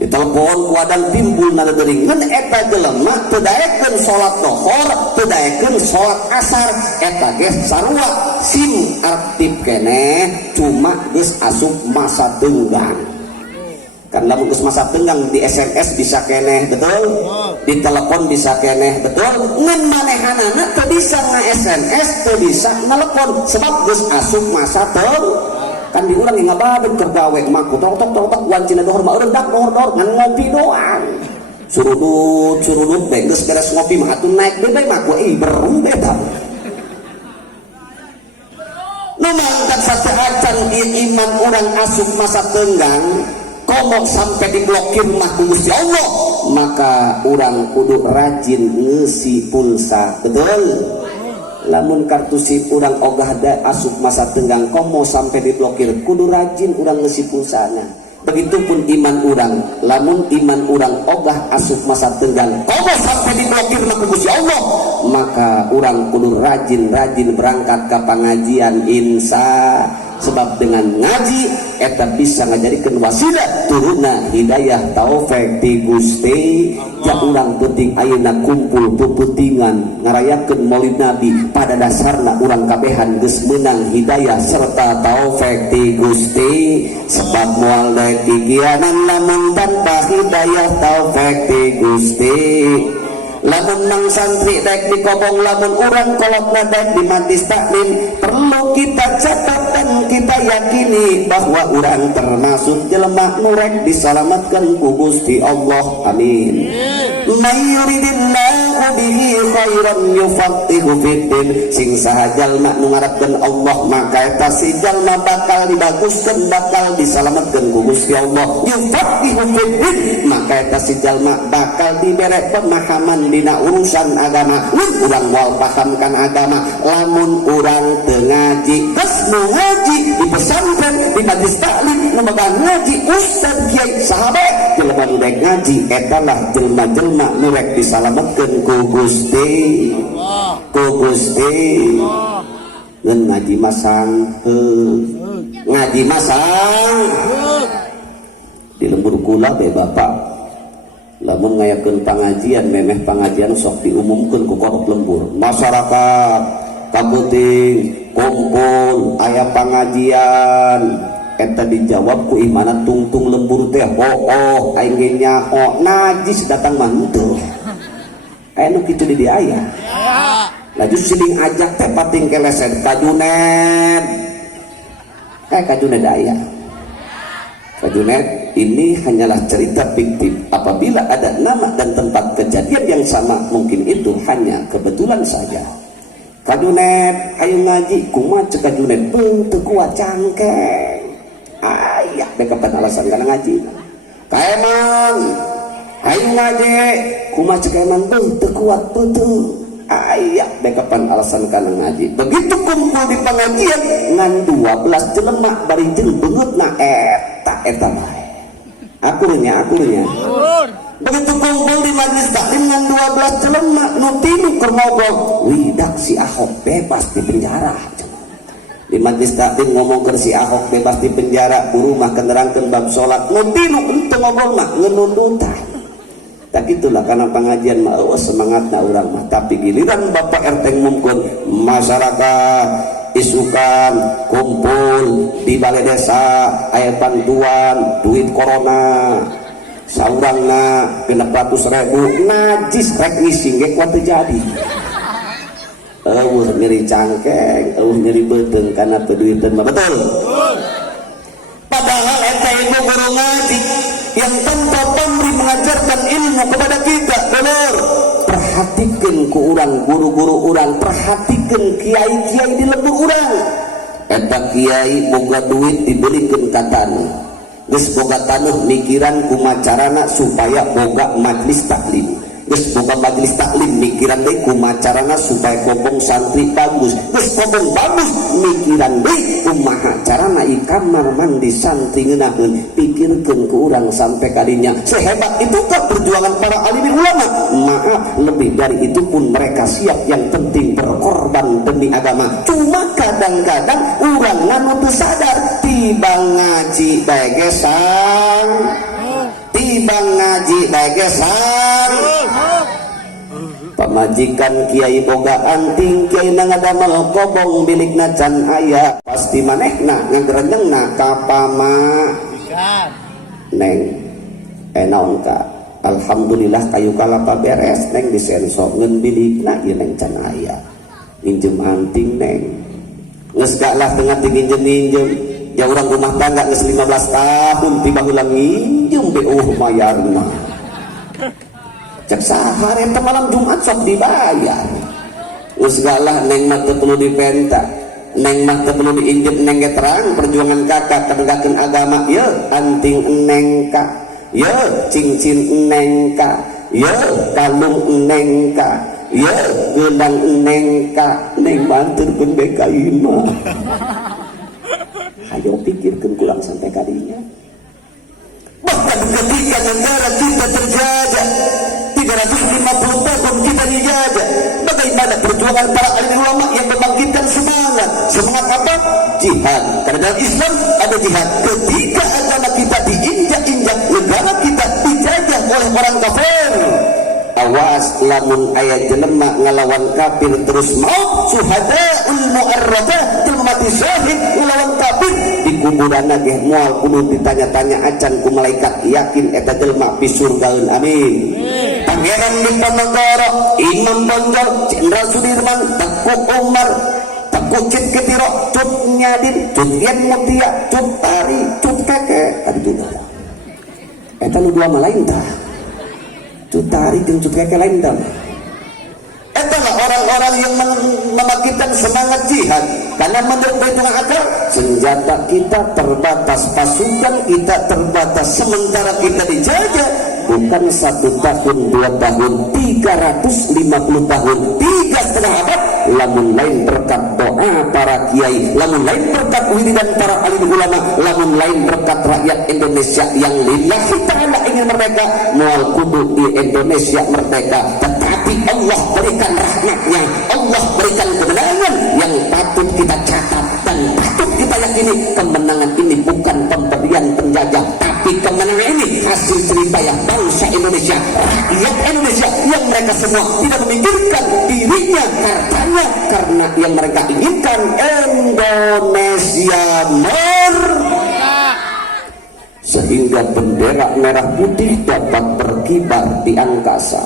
ditelepon kuadang timbul nada dering ngan eta jelema teu daekeun salat dohor teu daekeun salat asar eta ge sarua sim aktif keneh cuma geus asup masa tenggang kan lamun geus masa tenggang di SMS bisa keneh betul di telepon bisa keneh betul ngan manehanana teu bisa nga-SMS teu bisa nelepon sebab geus asup masa tenggang kan diulang yang ngabadeng kergawe maku tok wancina dohor mah eureun dak dohor ngan ngopi doang surudut geus beres ngopi mah atuh naik deui maku berum beda nu mangkat sateacan iman urang asup masa tenggang komo sampai diblokir mah ku Gusti Allah maka urang kudu rajin ngeusi pulsa betul lamun kartu SIM urang ogah da asup masa tenggang komo sampai diblokir kudu rajin urang ngeusi pulsana begitupun iman urang lamun iman urang ogah asup masa tenggang komo sampai diblokir mah ku Gusti Allah maka urang kudu rajin berangkat ke pengajian insya sebab dengan ngaji eta bisa ngajadikeun wasilah turunna hidayah taufik ti Gusti ja urang penting ayeuna kumpul puputingan ngarayakeun maulid nabi pada dasarna urang kabehan geus meunang hidayah serta taufik ti Gusti sebab moal daek gigianan lamun tanpa hidayah taufik ti Gusti lamun mang santri daek di kobong lamun urang kolotna daek di majlis taklim perlu kita catat dan kita yakini bahwa urang termasuk jelema nu rek disalamatkeun ku Gusti Allah amin may yuridillahu bihi khairan yufaqihu fiddin sing saha jalma nu ngarepkeun Allah maka eta si jalma bakal dibaguskeun bakal disalamatkeun ku Gusti Allah yufaqihu fiddin maka eta si jalma bakal dibere pemahaman dina urusan agama urang moal pahamkan agama lamun urang teu ngaji geus nu ngaji di pesantren di majlis taklim nu boga ngaji ustad kiai sahabat jelema nu daek ngaji eta lah jelema-jelema nu rek disalametkeun ku Gusti ngeun ngaji masang ngaji masang di lembur kula be bapak lamun ngayakeun pangajian memeh pangajian sok diumumkeun ku kodok lembur masyarakat kabuting kumpul aya pangajian eta dijawab ku imana tungtung lembur teh oh aing ge nyaho najis datang mah henteu aya nu kitu di dieu aya laju siling ajak teh pating keleset kajunet kajunet aya kajunet ini hanyalah cerita fiktif apabila ada nama dan tempat kejadian yang sama mungkin itu hanya kebetulan saja kajunet ayo ngaji kumaha cek kajunet teu kuat cangkeng aya bekapan alasan kana ngaji kaeman ayo ngaji kumaha cek kaeman teu kuat teu aya bekapan alasan kana ngaji begitu kumpul di pengajian ngan 12 jelema bari jeung beungeutna eta bae akurnya begitu kumpul di majlis taklim dengan 12 jelema nu tilu keur ngobrol widak si Ahok bebas di penjara di majlis taklim ngomong ke si Ahok bebas di penjara buru mah kenerangkeun bab salat nu tilu teu ngobrol mah ngeundutan tak itulah karena pengajian mah semangatna urang mah tapi giliran Bapak RT ngumumkeun masyarakat isukan kumpul di balai desa aya bantuan duit corona saurangna 600.000 najis rek ngising ge kuat terjadi nyeri cangkeng nyeri beuteung kana peduitan mah betul padahal eta ibu guru ngaji yang tanpa pamrih mengajarkan ilmu kepada kita benar perhatikan ku urang guru-guru urang perhatikan kiai-kiai di lembur urang eta kiai boga duit dibelikeun ka taneuh geus boga taneuh mikiran kumacarana supaya boga majlis taklim geus boga majlis taklim mikiran deui kumacarana supaya kobong santri bagus geus kobong bagus mikiran deui kumaha carana i kamar mandi santri ngeunaheun pikirkeun ku urang sampai kadinya sehebat itukah perjuangan para alim ulama maaf lebih dari itu pun mereka siap yang penting berkorban demi agama cuma kadang-kadang urang nganu teu sadar tiba ngaji bae gesang tibang ngaji bae gesang pamajikan kiai boga anting kiai nangadamel kobong bilikna can aya pasti manehna ngagerenengna ka pama Ikan. neng naon ka alhamdulillah kayu kalapa beres neng disensor ngeun bilikna ieu neng can aya minjem anting neng geus lah tengah tinginjem ya urang rumah tangga geus 15 tahun tiba ulang nginjem beuh mayarna cek sahar eta malam Jumat sok dibayar geus lah neng mah teu perlu dipenta neng mah teu perlu diinjem neng ge terang perjuangan kakak tegakeun agama ye anting neng ka ye cincin neng ka ye kalung neng ka ye gelang neng ka neng manturkeun BKI mah ayo pikirkeun kulang sampai kadinya bahkan ketika negara kita terjajah 350 tahun kita dijajah bagaimana perjuangan para alim ulama yang membangkitkan semangat apa? Jihad. Karena dalam Islam ada jihad ketika agama kita diinjak-injak negara kita dijajah oleh orang kafir awas lamun aya jelema ngalawan kafir terus maut syuhadaul mu'arrafah jelema mati syahid ngalawan kafir di kuburanna ge moal kudu ditanya-tanya acan ku malaikat yakin eta jelema pi surgaeun amin Pangeran Diponegoro Imam Bonjol Jenderal Sudirman Teguh Umar Teguh Cit Ketiro Cut Nyadin Cut Yen Mutia Cut Tari Cut Keke tadi itu eta nu dua mah lain tah Cut Tari jeung Cut Keke lain tah eta lah orang-orang yang membangkitkan semangat jihad karena menurut perhitungan akal senjata kita terbatas pasukan kita terbatas sementara kita dijajah bukan 1 tahun 2 tahun 350 tahun 3,5 abad lamun lain berkat doa para kiai lamun lain berkat wiridan para alim ulama lamun lain berkat rakyat Indonesia yang lillahi ta'ala ingin merdeka moal kudu di Indonesia merdeka tetapi Allah berikan rahmatnya Allah berikan kemenangan yang patut kita catat dan patut kita yakini kemenangan ini bukan pemberian penjajah tapi kemenangan ini hasil jeripayah bangsa Indonesia rakyat Indonesia yang mereka semua tidak memikirkan dirinya hartanya karena yang mereka inginkan Indonesia merdeka sehingga bendera merah putih dapat berkibar di angkasa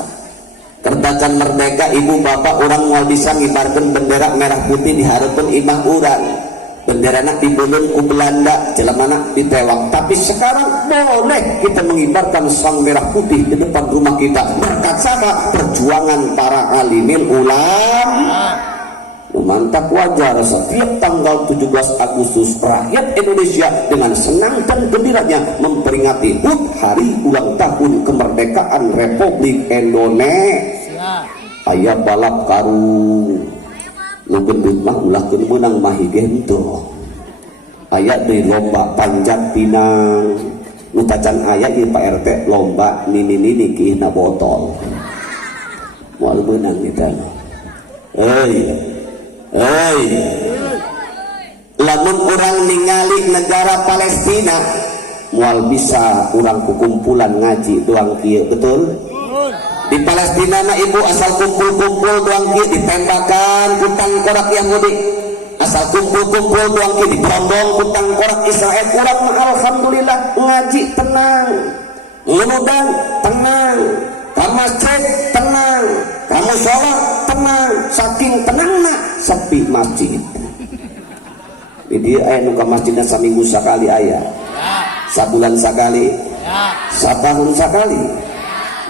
kertacan merdeka ibu bapak orang mau bisa ngibarkan bendera merah putih di harapan imah urang bendera nak dibulun ku Belanda jelamana ditewak tapi sekarang boleh kita mengibarkan sang merah putih di depan rumah kita berkat sama perjuangan para alimil ulama mantap wajar setiap tanggal 17 Agustus rakyat Indonesia dengan senang dan gembiranya memperingati HUT hari ulang tahun kemerdekaan Republik Indonesia aya balap karung lu gendut mah ulah keun meunang mah henteu aya deui lomba panjat pinang nu tacan aya ieu Pak RT lomba nini-nini kihna botol moal meunang kita lamun orang ningali negara Palestina moal bisa orang kukumpulan ngaji doang kieu betul di Palestina na ibu asal kumpul-kumpul doang kieu ditembakan ku tangkorak Yahudi asal kumpul-kumpul doang kieu diberondong ku tangkorak Israel urang mah alhamdulillah ngaji tenang ngudang tenang ka masjid tenang kamu sholat tenang saking tenangna sepi masjid jadi aya nu ka masjidna saminggu sakali aya sabulan sakali satahun sakali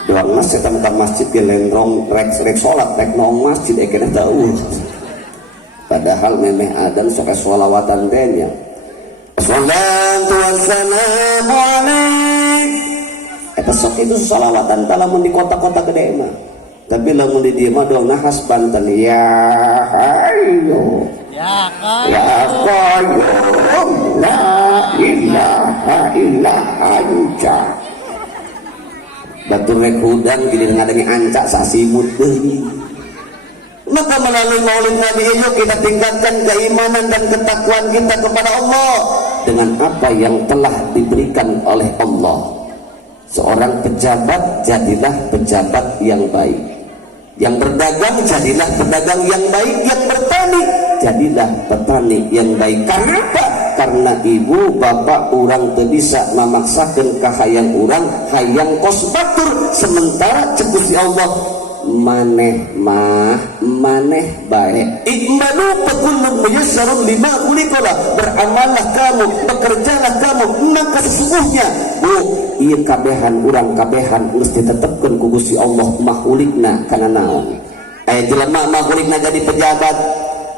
doang mas setan ka masjid ge lengrong rek sholat rek nong masjid ekena teu padahal memeh adan sok sholawatan teh nya sholatu wassalamu alaik eta sok itu sholawatan lamun di kota-kota gede mah tapi lamun di dieu mah doang nahas Banten ya hayo ya qayyum la ilaha illa anta batur rek hudang gini ngadengi anca sasimut deui maka melalui maulid Nabi ini kita tingkatkan keimanan dan ketakwaan kita kepada Allah dengan apa yang telah diberikan oleh Allah Seorang pejabat, jadilah pejabat yang baik. Yang berdagang, jadilah pedagang yang baik. Yang bertani, jadilah petani yang baik. Karena apa? Karena ibu bapak orang teu bisa memaksakan kahayang orang hayang kos batur, sementara cek Gusti Allah maneh baik. Iqmalu fakullun muyassarun lima khuliqala. Beramallah kamu, bekerjalah kamu, maka sesungguhnya ieu kabehan urang kabehan geus ditetepkeun ku Gusti Allah mahulikna kana naon. Aya jelema mahulikna jadi pejabat,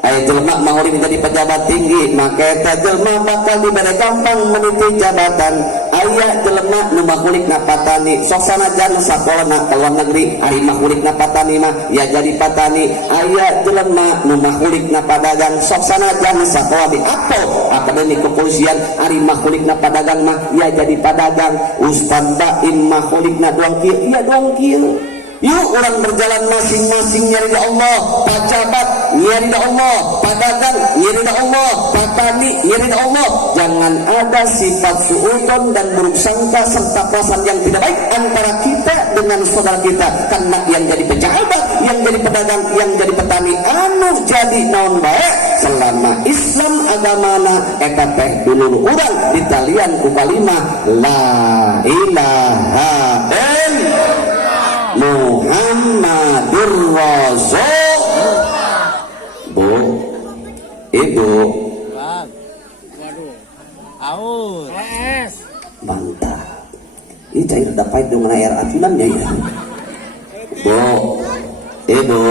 aya jelema mahulikna jadi pejabat tinggi, maka eta jelema bakal dibere gampang meniti jabatan. Aya jelema nu mahulikna patani, sok sanajan sakolana ka luar negeri, ari mahulikna patani mah ya jadi patani. Aya jelema nu mahulikna padagang, sok sanajan sakola di Apol Akademi Kepolisian, ari mahulikna padagang mah ya jadi padagang. Ustad Baim mahulikna doang kieu, iya doang kieu. Yuk orang berjalan masing-masing nyari Allah, pejabat nyari Allah, pedagang nyari Allah, petani nyari Allah. Jangan ada sifat suudzon dan buruk sangka serta prasangka yang tidak baik antara kita dengan saudara kita. Karena yang jadi pejabat, yang jadi pedagang, yang jadi petani, anu jadi naon baik selama Islam agamana eta teh dulu urang ditalian ku kalimah la ilaha illallah Muhammadur Rasul. Bu, ibu. Waduh. Aus. Mantap. Ini cair dapat dengan air atunannya ya. Bu, ibu.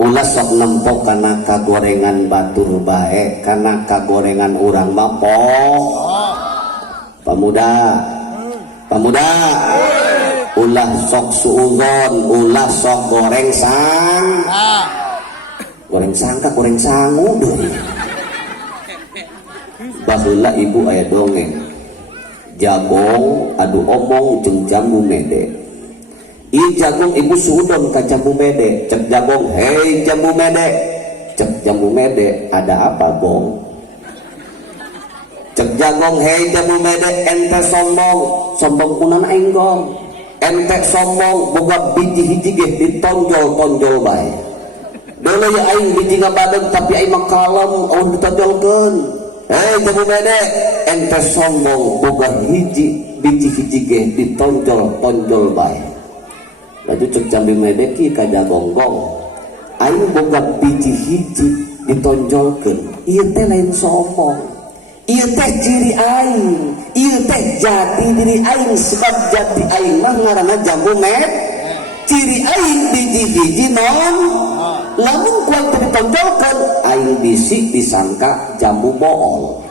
Ulas sok nempok kana kagorengan batur bae, kana kagorengan urang mapo. Pemuda. Ulah sok suudzon, ulah sok goreng sang. Goreng sangka, goreng sangu deh. Baheula ibu aya dongeng. Jabong adu omong jeung jambu mede. Ieu jagung ibu suudon ka jambu mede. Cek jabong, "Hei jambu mede." Cek jambu mede, "Ada apa, Bong?" Cek jagong, "Hei jambu mede, ente sombong kunan aing gong. Ente sombong boga biji hiji ge ditonjol-tonjol bae. Dole ya aing biji ngabadeg tapi aing mah kalem amun ditonjolkeun. Hei jambu mede, ente sombong boga biji hiji ge ditonjol-tonjol bae." Lalu cek jambu mede ki ka jagonggong, "Aing boga biji hiji ditonjolkeun, ieu teh lain sombong. Ieu teh ciri aing, ieu teh jati diri aing, sebab jati aing mah ngaranna jambu med. Ciri aing biji-biji non, lamun kuat ditonjolkeun aing bisi disangka jambu bool.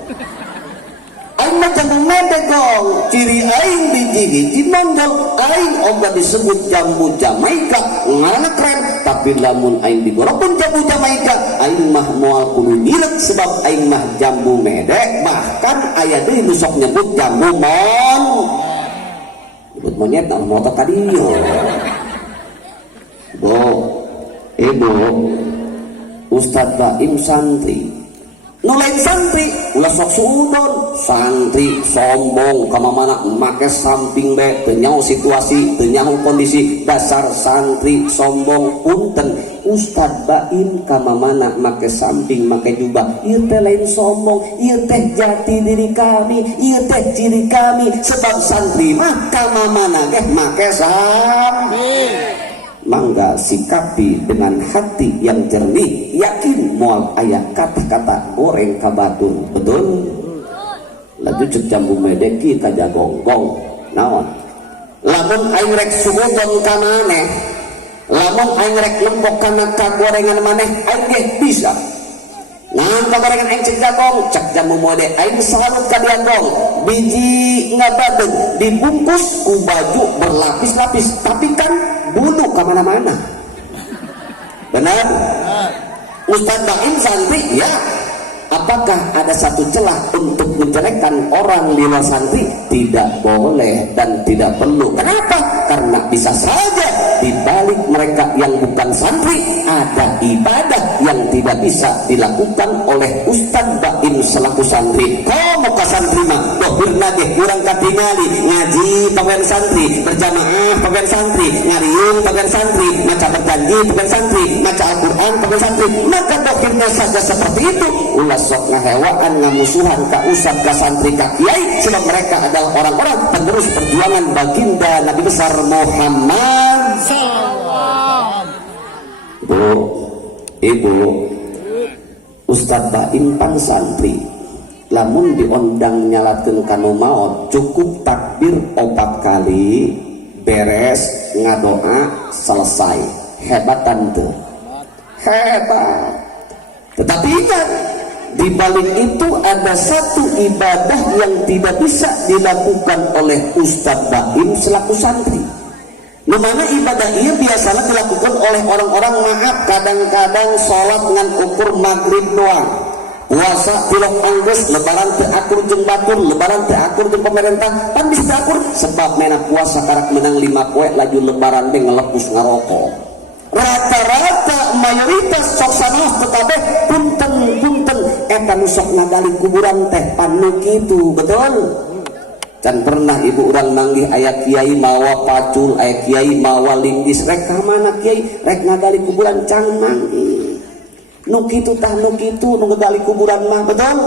Aing mah jambu mede gong, ciri aing biji-biji nonjol, aing oga disebut jambu Jamaika, ngana keren. Tapi lamun aing digorokun jambu Jamaika, aing mah moal kudu nirek sebab aing mah jambu mede. Bahkan aya deui nu sok nyebut jambu mon. Nyebut monyet anu motor kadieu. Bu, ibu, Ustad Baim santri. Nu lain santri, ulah sok suudon. Santri sombong kamana make samping be, teu nyaho situasi, teu nyaho kondisi, dasar santri sombong. Punten, Ustad Baim kamana make samping, make jubah, ieu teh lain sombong, ieu teh jati diri kami, ieu teh ciri kami. Sebab santri mah kamana ge make samping. Mangga sikapi dengan hati yang jernih, yakin moal aya kata-kata goreng kabatur, betul? Lalu cek jambu medeki ka jagonggong naon? Lamun aing rek suudon ka maneh, lamun aing rek lempok kana kagorengan maneh, aing ge bisa. Nah, kagorengan aing cek jagong, cek jambu mode aing salut ka diagong. Biji ngabadeg dibungkus ku baju berlapis-lapis, tapi kan bulu kemana-mana. Benar? Ustad Baim santri, ya. Apakah ada satu celah untuk menjelekkan orang di luar santri? Tidak boleh dan tidak perlu. Kenapa? Karena bisa saja di balik mereka yang bukan santri, ada ibadah yang tidak bisa dilakukan oleh Ustadz Baim selaku santri. Komo ka santri mah dohirna ge kurang katingali ngaji pagawean santri, berjamaah pagawean santri, ngariung pagawean santri, maca berjanji pagawean santri, maca Al-Quran pagawean santri, maka dohirna saja seperti itu. Ulah sok ngahewaan ngamusuhan ka ustad ka santri ka kiai, sebab mereka adalah orang-orang penerus perjuangan baginda Nabi besar Muhammad. Bu, ibu, Ustadz Baim pan santri, lamun diondang nyalakeun kanu maot cukup takbir 4 kali, beres ngadoa selesai. Hebatan teu? Hebat. Tetapi ingat, di balik itu ada satu ibadah yang tidak bisa dilakukan oleh Ustadz Baim selaku santri. Dimana ibadah ini biasanya dilakukan oleh orang-orang, maaf, kadang-kadang sholat dengan ukur maghrib doang, puasa tilok anggus, lebaran teu akur jeung batur, lebaran teu akur jeung pemerintah, pan bisa teu akur sebab mena puasa karak menang 5 poe laju lebaran teh ngelepus ngarokok. Rata-rata mayoritas sok sanos tetapi punten eta nu sok ngagali kuburan teh panu kitu, betul? Dan pernah ibu urang manggih aya kiai mawa pacul, aya kiai mawa lindis, rek ka mana kiai rek ngagali kuburan cang manggih. Nu kitu tah nu kitu nu ngagali kuburan mah, betul?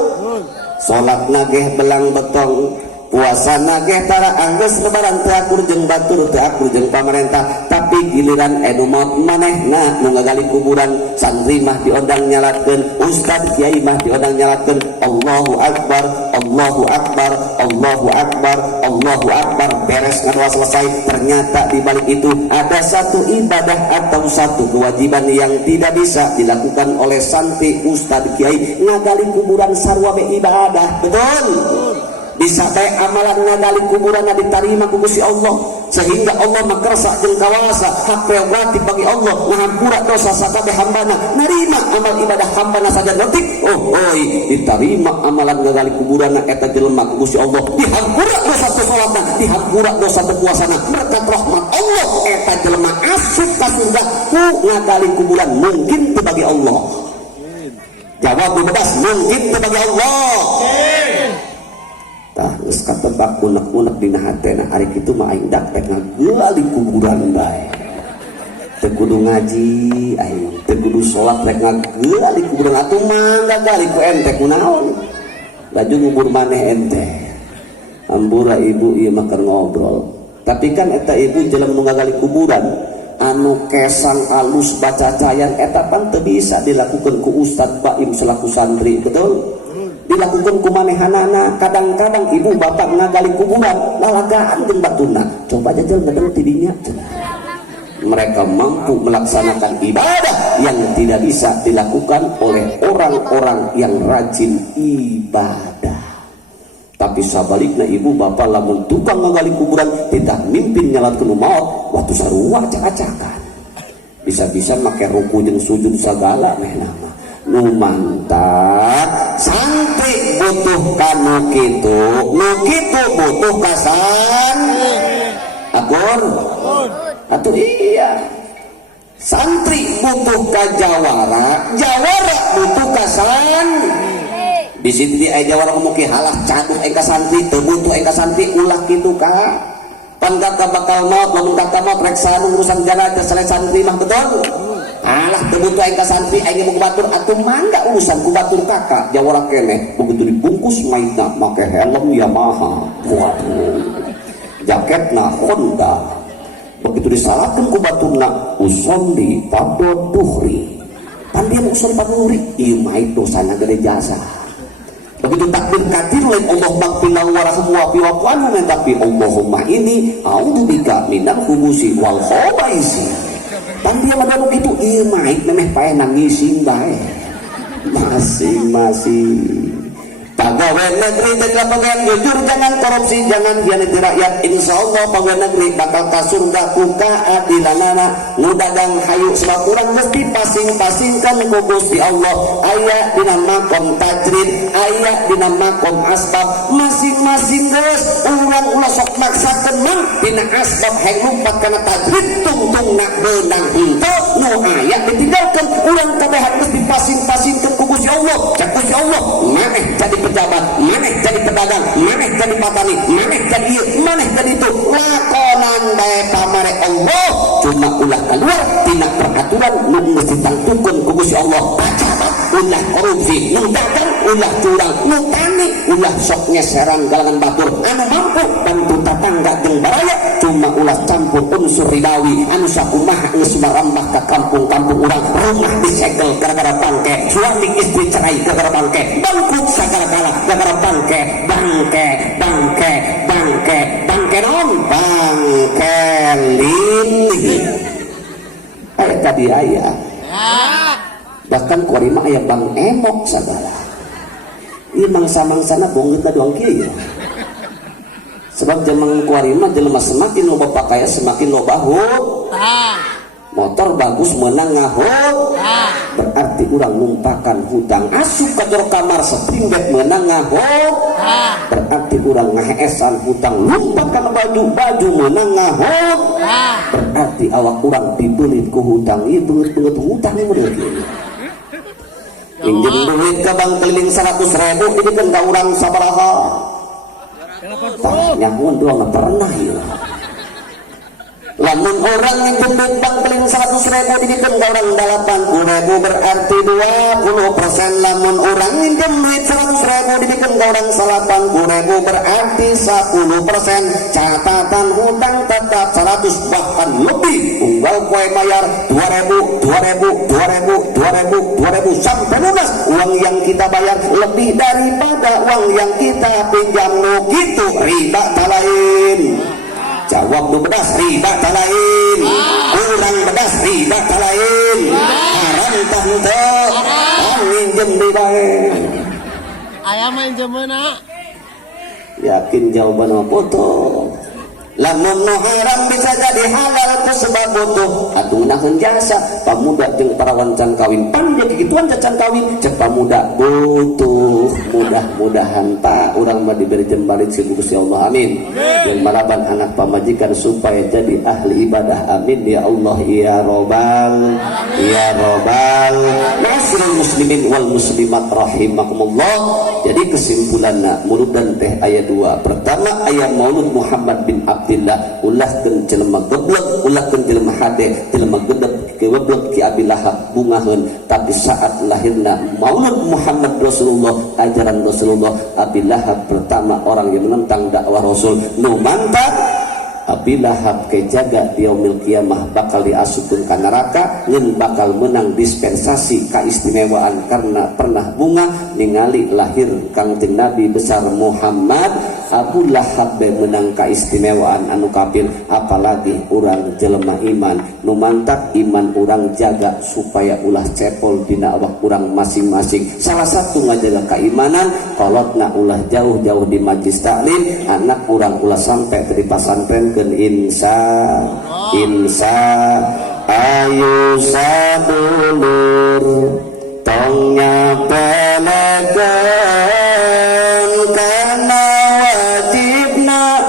Salat nageh belang betong, puasa nageh tara anggeus lebaran teu akur jeung batur, teu akur jeung pamarentah, tapi giliran anu maot manehna nu ngagali kuburan, santri mah diondang nyalakeun, ustad kiai mah diondang nyalakeun Allahu Akbar, Allahu Akbar, Allahu Akbar, Allahu Akbar, beres ngadoa selesai. Ternyata di balik itu ada satu ibadah atau satu kewajiban yang tidak bisa dilakukan oleh santri, ustad, kiai, ngagali kuburan sarua be ibadah, betul? Bisa bae amalan ngagali kuburan diterima ku Gusti Allah, sehingga Allah makarsa jeung kawasa hak prerogatif bagi Allah ngahampura dosa sakabeh hambana, narima amal ibadah hambana saja detik, diterima amalan ngagali kuburan eta jelema ku Gusti Allah, dihampura dosa teu salatna, dihampura dosa teu puasana, berkat rahmat Allah eta jelema asup ka surga ku ngagali kuburan. Mungkin teu bagi Allah? Jawab bebas, mungkin teu bagi Allah? Tah geus katebak unek-unek dina hatena ari kitu mah aing dak rek ngagali kuburan bae. Teu kudu ngaji aing, teu kudu salat rek ngagali kuburan, atuh mangga gali ku ente kunaon? Laju ngubur maneh ente. Ambura ibu ieu mah keur ngobrol. Tapi kan eta ibu jelema nu ngagali kuburan anu kesang alus baca cayan eta pan teu bisa dilakukan ku Ustadz Baim selaku santri, betul? Dilakukan kumanehanana. Kadang-kadang ibu bapak ngagali kuburan lalagaan jeung batuna, coba jajal ngadeng tidinya. Mereka mampu melaksanakan ibadah yang tidak bisa dilakukan oleh orang-orang yang rajin ibadah. Tapi sabalikna ibu bapak lamun tukang ngagali kuburan tidak mimpin nyalatkeun maot waktu sarua acak-acakan, bisa-bisa make ruku jeung sujud sagala meh nama. Nu mantap santri butuh kanu kitu, nu kitu butuh kasan akur atuh iya. Santri butuh ka jawara, jawara butuh kasan. Di situ di jawara muki halah caduh eka santri, teu butuh eka santri ulah kitu ka. Pan kata bakal maut, lamun kata maut rek sanu urusan jenazah selesai santri mah, betul? Alah tebutuh aing ka santri aing mau batur atuh mangga urusan ku batur kakak jawara keneh begitu dibungkus mayitna make helm Yamaha, waduh, jaketna Honda, begitu disalatkeun ku baturna usolli pada duhri, pan dia usul pada duhri ieu mayit dosana gede jasa. Begitu takbir katir lain Allah maghfirna warahmu wa fi waqanu, tapi Allahumma ini a'udzubika minal khubusi wal khabaisi. Dan dia madanu itu ieu mait memeh paeh nangisin bae. Masing-masing pegawai negeri tegak pegawai jujur, jangan korupsi, jangan hianati rakyat. Insyaallah pegawai negeri bakal ka surga ku kaadilanana. Nu dagang hayu sebab urang mesti pasing-pasingkan ku Gusti Allah. Aya dina makom tajrid, aya dina makom asbab, masing-masing geus urang ulah sok maksakeun mah dina asbab hayang lumpat kana tajrid tungtungna beunang henteu ayat ditinggalkan ulang kabeh harus dipasin-pasinkan ku Gusti Allah. Cek Gusti Allah, maneh jadi pejabat, maneh jadi pedagang, maneh jadi petani, maneh jadi ieu, maneh jadi itu. Lakonan bae pamare Allah, cuma ulah keluar tina peraturan nu geus ditangtukeun ku Gusti Allah. Pejabat ulah korupsi, nu dagang ulah curang, nu tani ulah sok nyeseran galangan batur. Anu mampu bantu tatangga jeung baraya cuma ulah campur unsur ribawi. Anu sakumaha geus marambah ka kampung-kampung urang, rumah disegel gara-gara bangke, suami istri cerai gara-gara bangke, bangkrut sagala-gala gara-gara bangke, bangke non bangke lini. Aya tadi aya. Bahkan korima aya bang emok sagala. Ieu mangsa-mangsana bongeutna doang kieu ya. Sebab zaman kuarima jelema semakin loba pakaya semakin loba hut. Motor bagus menang ngahut. Berarti urang numpakan hutang. Asup ka jero kamar spring bed menang ngahut. Berarti urang ngaheesan hutang. Lumpakan baju menang ngahut. Berarti awak urang dibelit ku hutang. Ieu beungeut hutang ieu bener kieu. Injeun duit ka bank keliling 100.000 ini kan ka urang sabaraha? Nyamun doang pernah ya. Lamun orang yang duit bank keliling 100.000 dibikeun ka urang 80.000 berarti 20%. Lamun orang minjem duit 100.000 dibikeun ka urang 80.000 berarti 10%. Catatan hutang tetap 100 bahkan lebih. Unggal poe bayar 2.000 sampai lunas. Uang yang kita bayar lebih daripada uang yang kita pinjam. No gitu riba talain. Jawab nu bedas riba talain. Kurang bedas riba talain. Haram tah henteu. Minjem di bae. Aya minjem meuna. Yakin jawaban foto. Lamun nu haram bisa jadi halal ku sebab butuh atunaheun jasa pamuda jeung parawan can kawin pan jadi gituan can kawin cek pamuda butuh mudah-mudahan tak urang mah diberi jembalik si Gusti Allah amin jeung malaban anak pamajikan supaya jadi ahli ibadah amin ya Allah ya robbal nasrul muslimin wal muslimat rahimakumullah. Jadi kesimpulanna muludan teh aya 2. Pertama aya Maulud Muhammad bin Abdillah ulahkeun jelema goblok ulahkeun jelema hade jelema gedeg goblok ki Abi Lahab bungaheun tapi saat lahirna Maulud Muhammad Rasulullah ajaran Rasulullah Abi Lahab pertama orang yang menentang dakwah Rasul nu mantap Abi Lahab kejaga di yaumil kiamah bakal diasupkeun ka neraka ngeun bakal menang dispensasi kaistimewaan karena pernah bunga ningali lahir Kangjeng Nabi besar Muhammad. Abu Lahab menang kaistimewaan anu kafir apalagi urang jelema iman nu mantap iman urang jaga supaya ulah cepol dina awak urang masing-masing. Salah satu ngajaga keimanan kolotna ulah jauh-jauh di majlis taklim anak urang ulah sampai dari pasantren insya ayu sadulur tongnya pelegan karena wajibna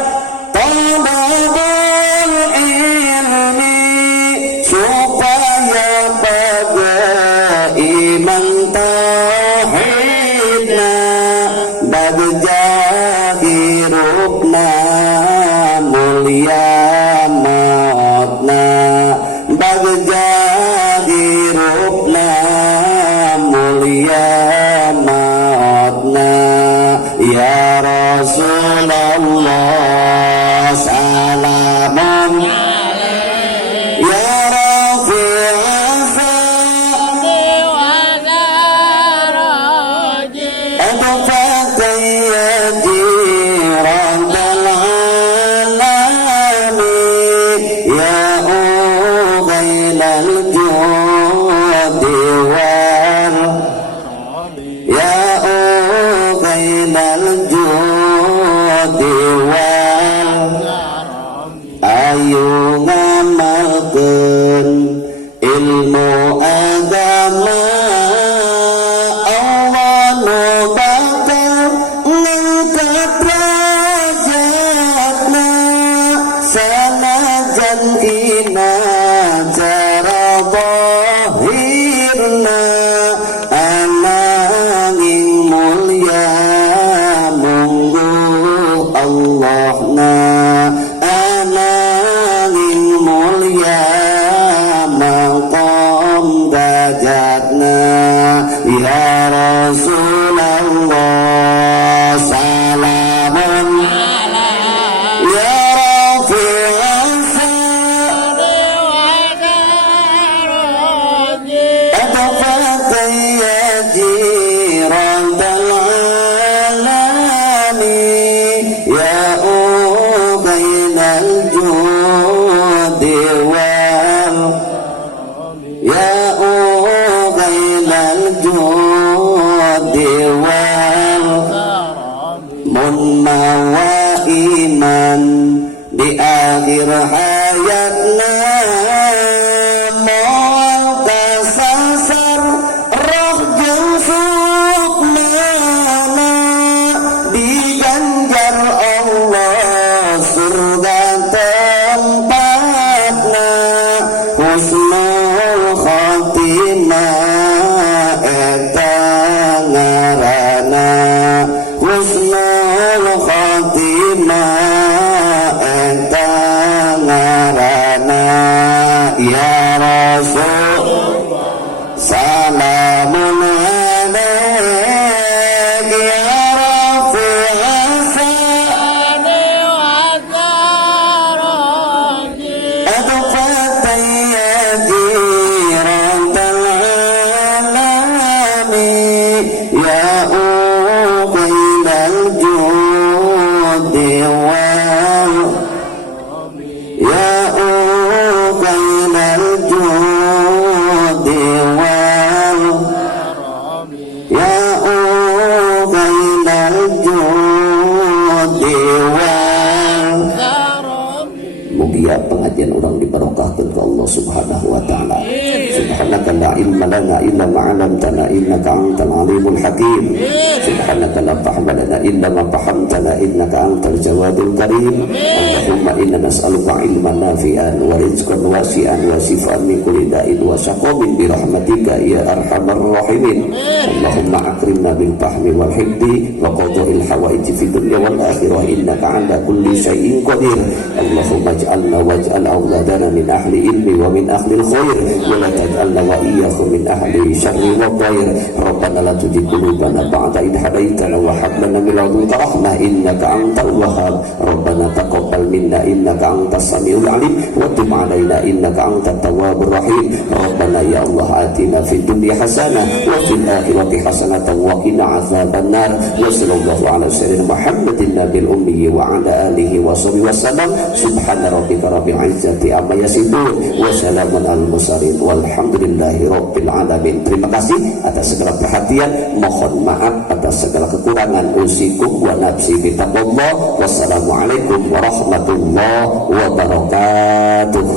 tolabul ilmi supaya bagai iman tauhidna bagjahirupna mulia mautna bagjadirupna mulia mautna ya Rasulullah salamun ya Rafi'asa Adfatayadi Rabbal alamin ya ubailal judi wal ya ubailal judi wal ayu ngamalkeun ilmu agama Allah nu bakal ngangkat derajatna sanajan ina cara Ya uqailal judi wal mun mawa iman di akhir hayatna moal kasasar roh jeung sukmana diganjar Allah surga tempatna husnul khotimah eta ngaranna husnul khotimah eta ngaranna ya Rasul salamun alaik ya Rafi'as sa'ani wa daraji adfata ya jirantal alami ya uqailal judi wal ya uqailal judi wal ya uqailal judi wal. Mugia pengajian orang dibarokahkan ke Allah Subhanahu wa taala. Subhanaka la ilma lana illa ma 'allamtana innaka antal alimul hakim. Subhanaka la fahma lana illa ma fahamtana innaka antal jawadul karim. Allahumma inna nas'aluka ilman nafi'an wa rizqan wasi'an wa shifaan min kulli da'in wa saqamin bi rahmatika ya arhamar rahimin. Allahumma akrimna bil fahmi wal hifdi wa qada'il hawaij fid dunya wal akhirah innaka 'ala kulli syai'in qadir. Allahumma ij'alna waj'al awladana min ahli ilmi wa min ahli al-khair wa la taj'alna wa iyyahum min ahli syarri wa dhair. Rabbana la tuzigh qulubana ba'da idh hadaytana wa hab lana min ladunka rahmah innaka antal wahhab. Rabbana taqabbal minna innaka antas samiul alim wa tub 'alaina innaka antat tawwabur rahim. Rabbana ya Allah atina fid dunya hasanah wa fil akhirati hasanah wa qina adzabannar. Wa sallallahu ala sayyidina Muhammadin nabiyil ummi wa ala alihi wa sahbihi wasallam. Subhana rabbika rabbil izzati amma yasifun wa salamun al mursalin walhamdulillahi rabbil alamin. Terima kasih atas segala perhatian, mohon maaf atas segala kekurangan. Usikum wa nafsi bitaqwallah. Wassalamualaikum warahmatullahi wabarakatuh.